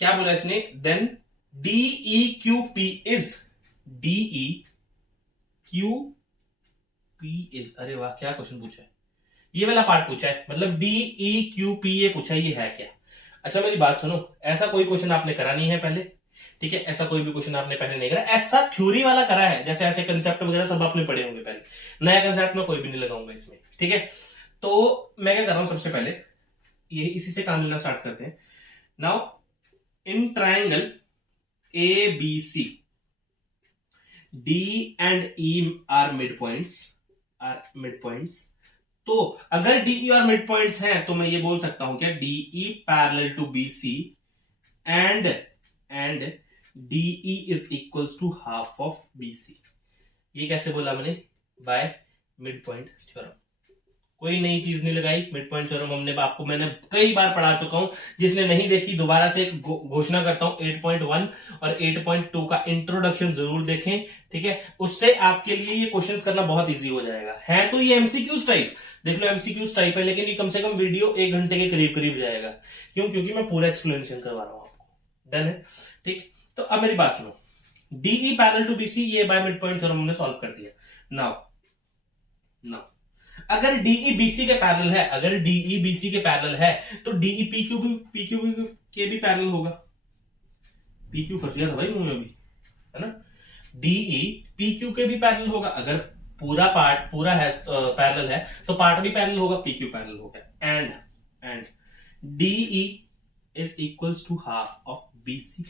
क्या बोला इसने, then DEQP is, DEQP is, अरे वाह क्या क्वेश्चन पूछा है, ये वाला पार्ट पूछा है, मतलब DEQP ये पूछा है, ये है क्या। अच्छा मेरी बात सुनो, ऐसा कोई क्वेश्चन आपने करा नहीं है पहले, ठीक है, ऐसा कोई भी क्वेश्चन आपने पहले नहीं करा, ऐसा थ्योरी वाला करा है, जैसे ऐसे कंसेप्ट वगैरह सब आपने पढ़े होंगे पहले, नया कंसेप्ट में कोई भी नहीं लगाऊंगा इसमें, ठीक है। तो मैं क्या कर रहा हूं, सबसे पहले ये इसी से काम लेना स्टार्ट करते हैं। Now in triangle ABC D and E are midpoints, तो अगर DE और मिड पॉइंट्स हैं तो मैं ये बोल सकता हूं क्या, DE parallel to BC and DE is equals to half of BC। ये कैसे बोला मैंने, बाय मिड पॉइंट थ्योरम। कोई नई चीज नहीं लगाई। मिड पॉइंट थ्योरम मैंने कई बार पढ़ा चुका हूं। जिसने नहीं देखी दोबारा से एक घोषणा करता हूं, 8.1 और 8.2 का इंट्रोडक्शन जरूर देखें, ठीक है। उससे आपके लिए ये क्वेश्चन करना बहुत इजी हो जाएगा। है तो ये एमसीक्यूज टाइप, देख लो एमसीक्यूज टाइप है, लेकिन ये कम से कम वीडियो 1 घंटे के करीब करीब जाएगा। क्यों? क्योंकि मैं पूरा एक्सप्लेनेशन करवा रहा हूं आपको। डन है, ठीक। तो अब मेरी बात सुनो, डीई पैरेलल टू बीसी, ये बाय मिड पॉइंट थ्योरम हमने सॉल्व कर दिया। नाउ अगर डीई बीसी के पैरेलल है, अगर डीई बीसी के पैरेलल है, तो डीई पीक्यू के भी पैरेलल होगा। पीक्यू फंस गया था भाई मुंह में भी, है ना। डीई पीक्यू के भी पैरेलल होगा। अगर पूरा है पैरेलल है, तो पार्ट भी पैरेलल होगा, पीक्यू पैरेलल हो गया। And DE is equals to half of BC.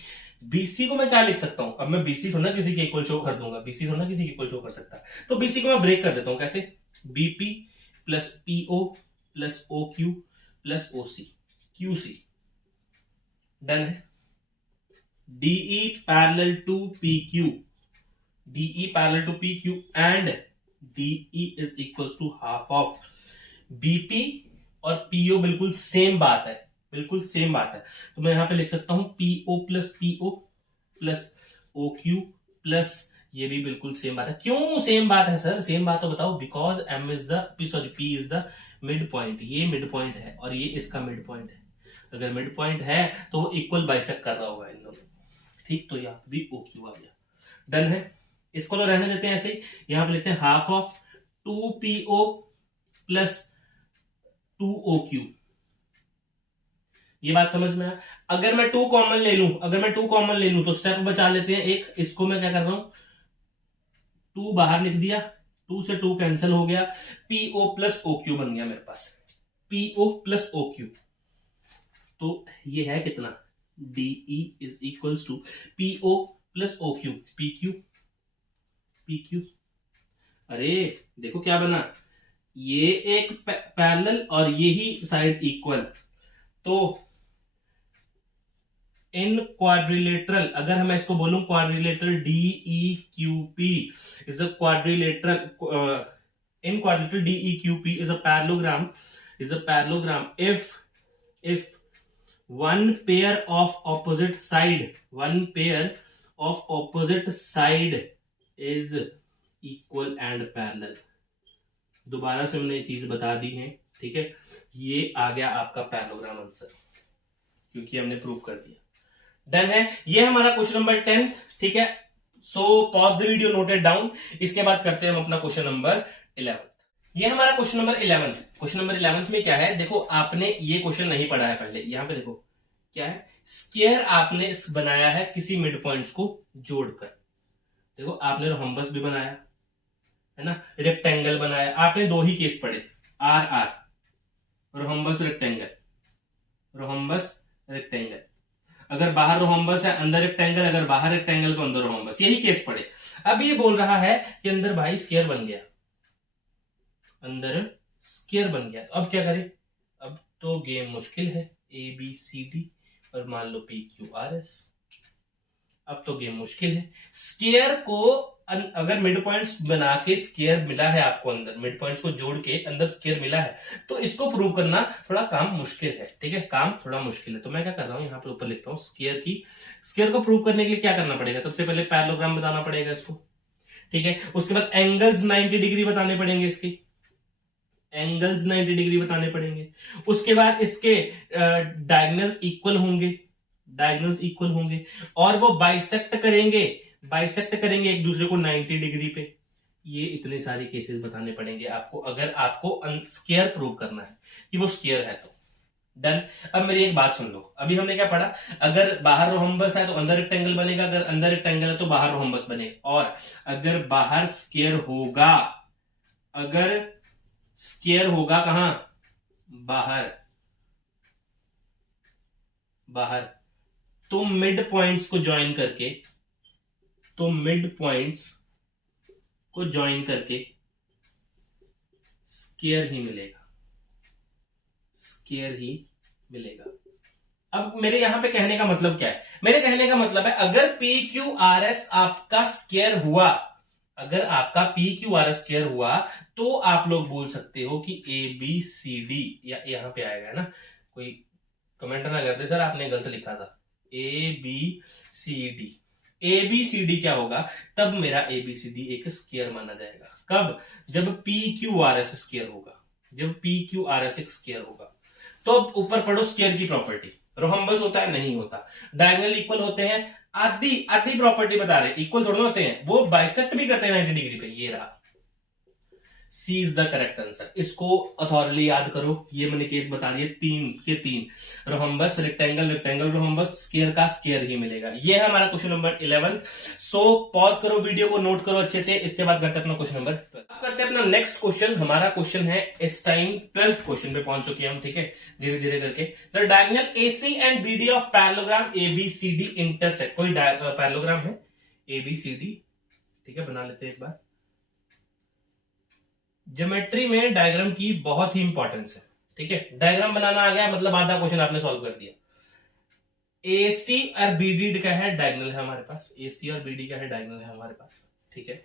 BC को मैं क्या लिख सकता हूं? अब मैं बीसी थोड़ा किसी के इक्वल शो कर दूंगा, बीसी थोड़ा किसी के इक्वल शो कर सकता। तो बीसी को मैं ब्रेक कर देता हूं। कैसे? BP plus PO plus OQ plus OC, QC. Done है। DE parallel to PQ, DE parallel to PQ and DE is equals to half of BP और पीओ। बिल्कुल सेम बात है, बिल्कुल सेम बात है। तो मैं यहां पे लिख सकता हूं पीओ प्लस ओक्यू प्लस, ये भी बिल्कुल सेम बात है। क्यों सेम बात है सर? सेम बात तो बताओ। Because M is the P is the mid point. ये मिड पॉइंट है और ये इसका मिड पॉइंट है। अगर मिड पॉइंट है तो वो इक्वल बाइसेक्ट कर रहा होगा इन दोनों, ठीक। तो यहाँ भी ओक्यू आ गया। डन है। इसको तो रहने देते हैं ऐसे ही। यहां पे लिखते हैं half of 2PO plus 2OQ। ये बात समझ में आया? अगर मैं 2 कॉमन ले लूं तो स्टेप बचा लेते हैं एक। इसको मैं क्या कर रहा हूं, 2 बाहर लिख दिया, 2 से 2 कैंसिल हो गया, PO प्लस OQ बन गया मेरे पास, PO प्लस OQ। तो ये है कितना? DE is equals to PO plus OQ, PQ। अरे देखो क्या बना, ये एक पैरेलल और ये ही साइड इक्वल। तो इन क्वाड्रिलेटरल, अगर मैं इसको बोलूं quadrilateral DEQP is a quadrilateral, in quadrilateral DEQP is a parallelogram if one pair of opposite side is equal and parallel। दोबारा से हमने ये चीज बता दी है, ठीक है। ये आ गया आपका पैरेललोग्राम आंसर, क्योंकि हमने प्रूव कर दिया। डन है। ये हमारा क्वेश्चन नंबर 10, ठीक है। So pause the video, noted down. इसके बाद करते हैं हम अपना क्वेश्चन नंबर 11। ये हमारा क्वेश्चन नंबर 11। क्वेश्चन नंबर 11 में क्या है, देखो आपने ये क्वेश्चन नहीं पढ़ा है पहले। यहां पे देखो क्या है, स्क्वायर आपने बनाया है किसी मिड पॉइंट्स को जोड़कर। देखो आपने रोहम्बस भी बनाया है ना, रेक्टेंगल बनाया। आपने 2 ही केस पढ़े, RR, रोहम्बस रेक्टेंगल। अगर बाहर रोहम्बस है अंदर रेक्टेंगल, अगर बाहर रेक्टेंगल तो अंदर रोहम्बस, यही केस पड़े। अब ये बोल रहा है कि अंदर भाई स्क्वायर बन गया, अंदर स्क्वायर बन गया। तो अब क्या करें? अब तो गेम मुश्किल है, ABCD और मान लो PQRS। अब तो गेम मुश्किल है। स्क्वायर को अगर मिड पॉइंट्स बना के स्क्वायर मिला है आपको, अंदर मिड पॉइंट्स को जोड़ के अंदर स्क्वायर मिला है, तो इसको प्रूव करना थोड़ा काम मुश्किल है, ठीक है। काम थोड़ा मुश्किल है। तो मैं क्या कर रहा हूं, यहां पे ऊपर लिखता हूं स्क्वायर को प्रूव करने के लिए क्या करना पड़ेगा? सबसे पहले पैरेललोग्राम बताना पड़ेगा इसको, ठीक है। उसके बाद एंगल्स 90 डिग्री बताने पड़ेंगे, इसके एंगल्स 90 डिग्री बताने पड़ेंगे। उसके बाद इसके डायगोनल्स इक्वल होंगे और वो बाइसेक्ट करेंगे एक दूसरे को 90 डिग्री पे। ये इतने सारे केसेस बताने पड़ेंगे आपको, अगर आपको स्क्वायर प्रूव करना है कि वो स्क्वायर है तो। डन। अब मेरी एक बात सुन लो, अभी हमने क्या पढ़ा, अगर बाहर रोहम्बस है तो अंदर रेक्टेंगल बनेगा, अगर अंदर रेक्टेंगल है तो बाहर रोहम्बस बनेगा। और अगर बाहर स्क्वायर होगा, कहां? बाहर। तो मिड पॉइंट्स को ज्वाइन करके स्क्वायर ही मिलेगा। अब मेरे यहां पे कहने का मतलब क्या है? मेरे कहने का मतलब है, अगर PQRS आपका स्क्वायर हुआ अगर आपका पी क्यू आर स्क्वायर हुआ तो आप लोग बोल सकते हो कि ए बी सी डी, या यहां पे आएगा ना, कोई कमेंट ना करते सर आपने गलत लिखा था, A B C D. A B C D क्या होगा, तब मेरा ए बी सी डी एक स्क्वायर माना जाएगा। कब? जब P Q R S square होगा, जब पी क्यू आर एस एक स्क्वायर होगा। तो अब ऊपर पढ़ो स्क्वायर की प्रॉपर्टी। रोहम्बस होता है? नहीं होता। डायगोनल इक्वल होते हैं? आधी आधी प्रॉपर्टी बता रहे हैं, इक्वल थोड़े होते हैं, वो बाइसेक्ट भी करते हैं 90 डिग्री पे। ये रहा, सी इज द करेक्ट आंसर। इसको अथॉरिटी याद करो, ये मैंने केस बता दिए, 3 के 3, rhombus, rectangle, rectangle, rhombus, square का स्क्वायर ही मिलेगा। ये है हमारा क्वेश्चन नंबर 11। सो पॉज करो, वीडियो को नोट करो अच्छे से, इसके बाद करते हैं अपना क्वेश्चन नंबर 12। करते हैं अपना नेक्स्ट क्वेश्चन। हमारा क्वेश्चन है इस टाइम 12th क्वेश्चन पे पहुंच चुके हैं हम, ठीक है, धीरे धीरे करके। The diagonal AC and BD of parallelogram ABCD intersect. कोई पैरेललोग्राम है एबीसीडी, ठीक है, बना लेते हैं एक बार। ज्योमेट्री में डायग्राम की बहुत ही इंपॉर्टेंस है, ठीक है। डायग्राम बनाना आ गया मतलब आधा क्वेश्चन आपने सॉल्व कर दिया। एसी और बीडी क्या है, डायगोनल है हमारे पास। एसी और बीडी क्या है, डायगोनल है हमारे पास, ठीक है।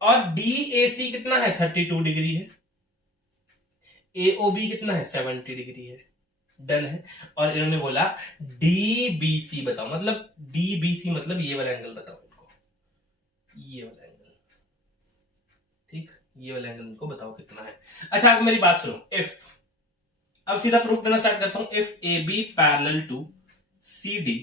और डीएसी कितना है, 32 डिग्री है। एओबी कितना है, 70 डिग्री है। डन है। और इन्होंने बोला डीबीसी बताओ, मतलब डीबीसी मतलब ये वाला एंगल बताओ इनको, ये वाला एंगल, ठीक, ये वाला एंगल इनको बताओ कितना है। अच्छा अब मेरी बात सुनो, इफ, अब सीधा प्रूफ देना स्टार्ट करता हूं। If A B parallel to C D,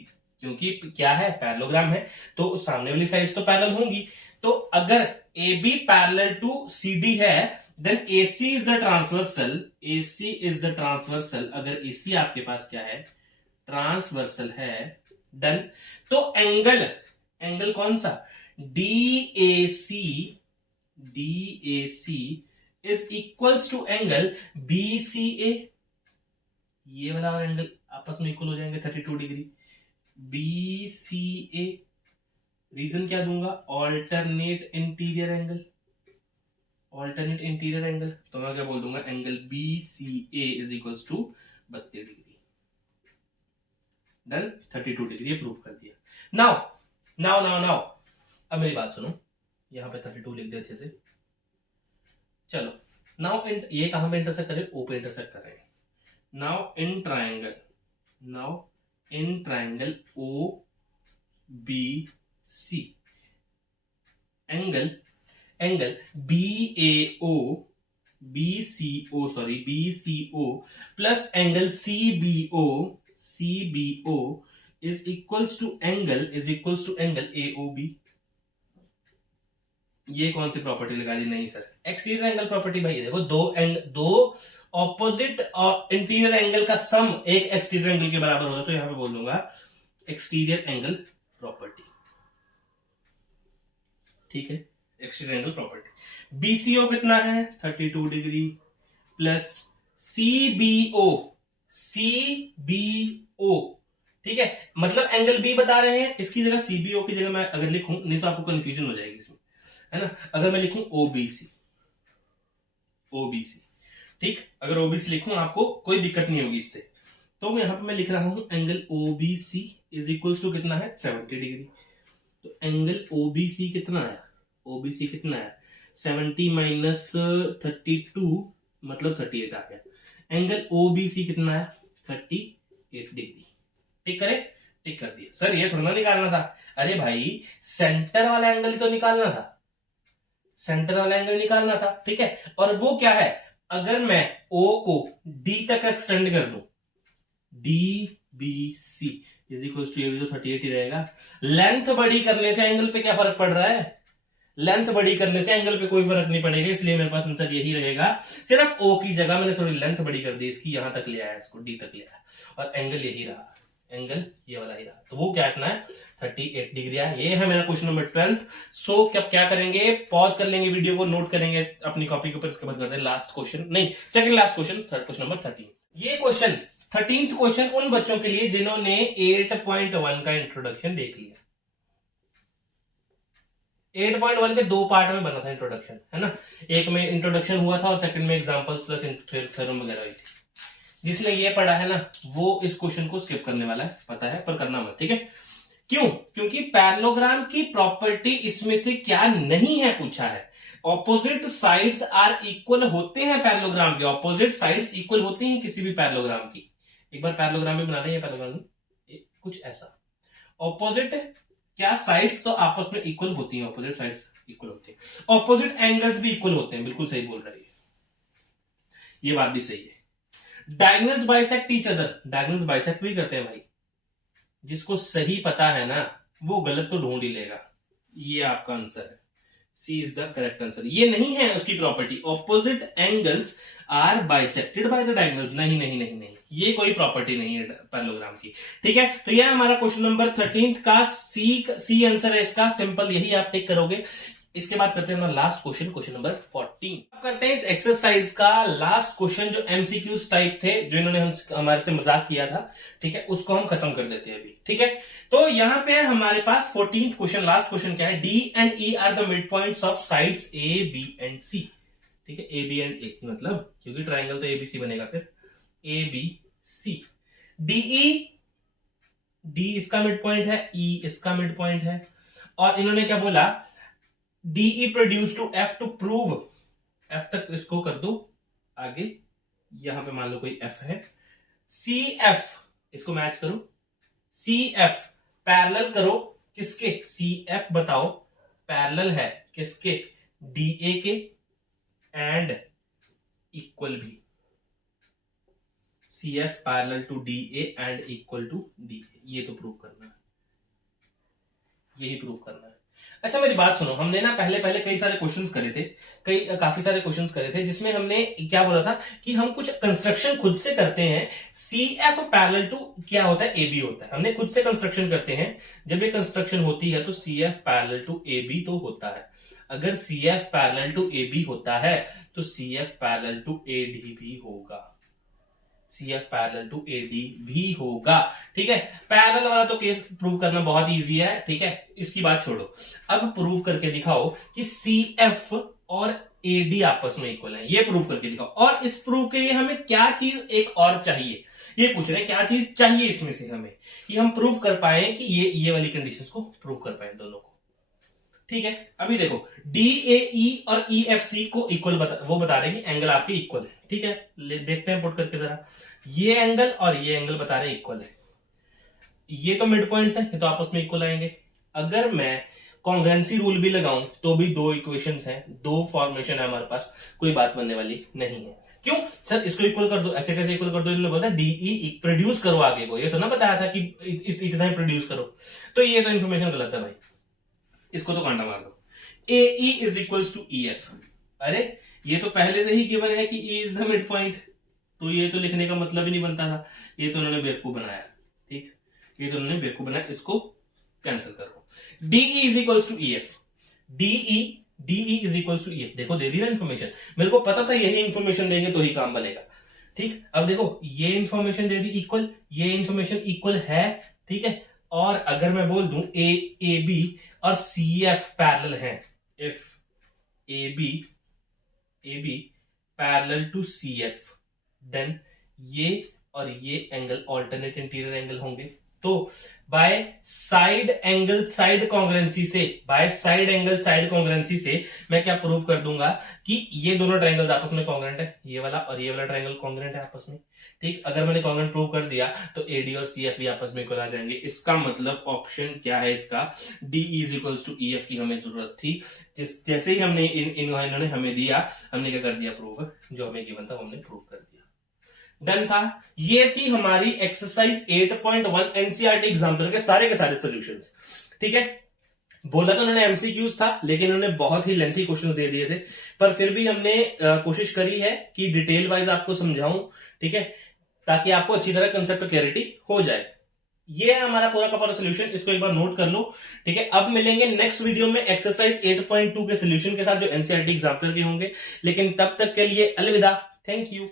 क्योंकि क्या है, पैरेललोग्राम है, तो सामने वाली साइड तो पैरेलल होंगी। तो अगर A B parallel to C D है, then AC is the transversal, AC is the transversal. अगर AC आपके पास क्या है, ट्रांसवर्सल है, डन। तो एंगल, एंगल कौन सा, DAC, DAC is equals to angle BCA। ये वाला एंगल आपस में इक्वल हो जाएंगे 32 डिग्री। BCA, रीजन क्या दूंगा, alternate interior angle, alternate interior angle. तो मैं क्या बोल दूंगा, angle BCA is equals to 32 degree. Done, 32 degree proof कर दिया। नाउ नाउ नाउ नाउ अब मेरी बात सुनो, यहां पे 32 लिख दे अच्छे से। चलो नाउ ये कहां पे इंटरसेक्ट करे, ओ पे इंटरसेक्ट कर रहे हैं। Now in triangle, now in triangle O B C, angle, angle BAO, BCO sorry BCO plus angle CBO, CBO is equals to angle, is equals to angle AOB। ये कौन सी प्रॉपर्टी लगा दी, नहीं sir, exterior angle property. भाई देखो, दो opposite और interior angle का सम एक एक्सटीरियर एंगल के बराबर होगा, तो यहां पे बोल दूंगा एक्सटीरियर एंगल प्रॉपर्टी, ठीक है, एक्सटीरियर एंगल प्रॉपर्टी। BCO कितना है, 32 डिग्री, प्लस CBO, CBO, ठीक है, मतलब एंगल B बता रहे हैं, इसकी जगह CBO की जगह मैं अगर लिखूं, नहीं तो आपको कंफ्यूजन हो जाएगी इसमें, है ना। अगर मैं लिखूं OBC, OBC, ठीक, अगर OBC लिखूं आपको कोई दिक्कत नहीं होगी इससे। तो यहां पे मैं लिख रहा हूं angle OBC is equal to कितना है, 70 डिग्री। तो एंगल OBC कितना है, OBC कितना है, 70 माइनस 32 मतलब 38 आ गया। एंगल OBC कितना है, 38 डिग्री। टिक करे, टिक कर दिया। सर ये थोड़ा ना निकालना था, अरे भाई सेंटर वाला एंगल तो निकालना था, सेंटर वाला एंगल निकालना था, ठीक है। और वो क्या है, अगर मैं O को D तक एक्सटेंड कर दूं, DBC इज इक्वल टू, ये भी तो 38 ही रहेगा। लेंथ बड़ी करने से एंगल पे क्या फर्क पड़ रहा है, लेंथ बड़ी करने से एंगल पे कोई फर्क नहीं पड़ेगा, इसलिए मेरे पास आंसर यही रहेगा। सिर्फ O की जगह मैंने थोड़ी लेंथ बड़ी कर दी, इसकी यहां तक ले आया, इसको D तक ले आया, और एंगल यही रहा, एंगल ये वाला ही रहा। तो वो क्या इतना है, 38 डिग्री है। ये है मेरा क्वेश्चन नंबर 12। सो क्या करेंगे, पॉज कर लेंगे वीडियो को, नोट करेंगे अपनी कॉपी के ऊपर, इसके बाद करते हैं लास्ट क्वेश्चन, नहीं second last question, question number 13। ये क्वेश्चन 13th क्वेश्चन उन बच्चों के लिए जिन्होंने 8.1 का इंट्रोडक्शन देख लिया। 8.1 के दो पार्ट में बना था इंट्रोडक्शन, है ना। एक में इंट्रोडक्शन हुआ था और सेकंड में एग्जांपल्स प्लस थ्योरम वगैरह हुई थी। जिसने ये पढ़ा है ना, वो इस क्वेश्चन को स्किप करने वाला है, पता है, पर करना मत, ठीक है। क्यों? क्योंकि पैरेललोग्राम की प्रॉपर्टी इसमें से क्या नहीं है पूछा है। ऑपोजिट साइड्स आर इक्वल होते हैं पैरेललोग्राम के, ऑपोजिट साइड्स इक्वल होती हैं किसी भी पैरेललोग्राम की। एक बार पैरेललोग्राम में बना देंगे, पैरेललोग्राम कुछ ऐसा, ऑपोजिट क्या साइड्स तो आपस में इक्वल होती हैं, ऑपोजिट साइड्स इक्वल होती हैं, ऑपोजिट एंगल्स भी इक्वल होते हैं, बिल्कुल सही बोल रही है, ये बात भी सही है। Diagonals bisect each other, diagonals bisect भी करते हैं भाई, जिसको सही पता है ना वो गलत तो ढूंढ ही लेगा। ये आपका आंसर है, C is the correct answer. ये नहीं है उसकी property, opposite angles are bisected by the diagonals, नहीं नहीं नहीं नहीं, ये कोई प्रॉपर्टी नहीं है पैरेललोग्राम की। ठीक है, तो यह हमारा क्वेश्चन नंबर 13 का सी आंसर है इसका, सिंपल, यही आप टिक करोगे। इसके बाद करते हैं लास्ट क्वेश्चन, क्वेश्चन नंबर 14। अब करते हैं इस एक्सरसाइज का लास्ट क्वेश्चन, जो एमसीक्यूज टाइप थे, जो इन्होंने हमारे से मजाक किया था, ठीक है, उसको हम खत्म कर देते हैं अभी। ठीक है, तो यहां पे हमारे पास 14th क्वेश्चन, लास्ट क्वेश्चन क्या है, D and E are the mid points of sides A B and C. ठीक है, ए बी एंड ए सी, मतलब क्योंकि ट्राइंगल तो एबीसी बनेगा, फिर A B C. DE, D इसका मिड पॉइंट है, ई इसका मिड पॉइंट है, और इन्होंने क्या बोला, DE produce to F to prove, F तक इसको कर दो आगे, यहां पे मान लो कोई एफ है, सी एफ इसको मैच करो, सी एफ पैरेलल करो किसके, सी एफ बताओ पैरेलल है किसके, डीए के, एंड इक्वल भी, C F parallel to DA and equal to DA, ये तो प्रूव करना है, यही प्रूव करना है। अच्छा मेरी बात सुनो, हमने ना पहले कई सारे क्वेश्चंस करे थे, काफी सारे क्वेश्चंस करे थे, जिसमें हमने क्या बोला था कि हम कुछ कंस्ट्रक्शन खुद से करते हैं, सी एफ पैरेलल टू क्या होता है, ए बी होता है, हमने खुद से कंस्ट्रक्शन करते हैं, जब ये कंस्ट्रक्शन होती है तो C F parallel to A B तो होता है, अगर C F parallel to A B होता है तो C F parallel to A D भी होगा, C F parallel to A D भी होगा। ठीक है, पैरेलल वाला तो केस प्रूव करना बहुत इजी है, ठीक है, इसकी बात छोड़ो, अब प्रूव करके दिखाओ कि सी एफ और ए डी आपस में इक्वल है, ये प्रूव करके दिखाओ। और इस प्रूव के लिए हमें क्या चीज एक और चाहिए, ये पूछ रहे हैं क्या चीज चाहिए इसमें से हमें, कि हम प्रूव कर पाए कि ये वाली कंडीशन को प्रूव कर पाए दोनों को। ठीक है, अभी देखो डीएई और ईएफसी को इक्वल वो बता रहे हैं कि एंगल आपके इक्वल है। ठीक है, देखते हैं पुट करके जरा, ये एंगल और ये एंगल बता रहे हैं इक्वल है, ये तो मिड पॉइंट्स है, ये तो आपस में इक्वल आएंगे। अगर मैं कॉन्ग्रुएंसी रूल भी लगाऊं तो भी दो इक्वेशंस हैं, दो फॉर्मेशन है हमारे पास, कोई बात बनने वाली नहीं है। क्यों सर, इसको इक्वल कर दो, ऐसे कैसे इक्वल कर दो, इन्होंने बोला डीई प्रोड्यूस करो आगे को, ये तो ना बताया था कि इतना ही प्रोड्यूस करो, तो ये तो इन्फॉर्मेशन गलत है भाई, इसको तो कांटा मार दो। A E is equals to E F, अरे ये तो पहले से ही गिवन है कि E is the mid point, तो ये तो लिखने का मतलब ही नहीं बनता था, ये तो उन्होंने बेवकूफ बनाया। ठीक, ये तो उन्होंने बेवकूफ बनाया, इसको कैंसिल करो। DE is equals to E F, DE is equals to E F, देखो दे दी ना इन्फॉर्मेशन, मेरे को पता था यही इन्फॉर्मेशन देंगे तो ही काम बनेगा। ठीक, अब देखो ये इन्फॉर्मेशन दे दी इक्वल, ये इन्फॉर्मेशन इक्वल है। ठीक है, और अगर मैं बोल दूं ए बी और सी एफ पैरेलल है, if A B parallel to C F, then ये और ये एंगल ऑल्टरनेट इंटीरियर एंगल होंगे। तो by side angle side congruency से, by side angle side congruency से मैं क्या प्रूव कर दूंगा कि ये दोनों ट्रायंगल्स आपस में कॉन्ग्रुएंट है, ये वाला और ये वाला ट्रायंगल कॉन्ग्रुएंट है आपस में। ठीक, अगर मैंने कॉन्ग्रुएंट प्रूव कर दिया तो एडी और सी एफ भी आपस में इक्वल आ जाएंगे। इसका मतलब ऑप्शन क्या है इसका, D is equals to E F की हमें जरूरत थी, जैसे ही हमने इन्होंने हमें दिया, हमने क्या कर दिया प्रूव, जो हमें गिवन था हमने प्रूव कर दिया, डन था। ये थी हमारी एक्सरसाइज 8.1 एनसीईआरटी एग्जाम्पल के सारे सॉल्यूशंस। ठीक है, बोला तो उन्होंने एमसीक्यूज था, लेकिन उन्होंने बहुत ही लेंथी क्वेश्चंस दे दिए थे, पर फिर भी हमने कोशिश करी है कि डिटेल वाइज आपको समझाऊं, ठीक है, ताकि आपको अच्छी तरह कंसेप्ट क्लैरिटी हो जाए। ये है हमारा पूरा का पूरा सोल्यूशन, इसको एक बार नोट कर लो। ठीक है, अब मिलेंगे नेक्स्ट वीडियो में एक्सरसाइज 8.2 के सोल्यूशन के साथ, जो एनसीईआरटी एग्जाम्पल के होंगे। लेकिन तब तक के लिए अलविदा, थैंक यू।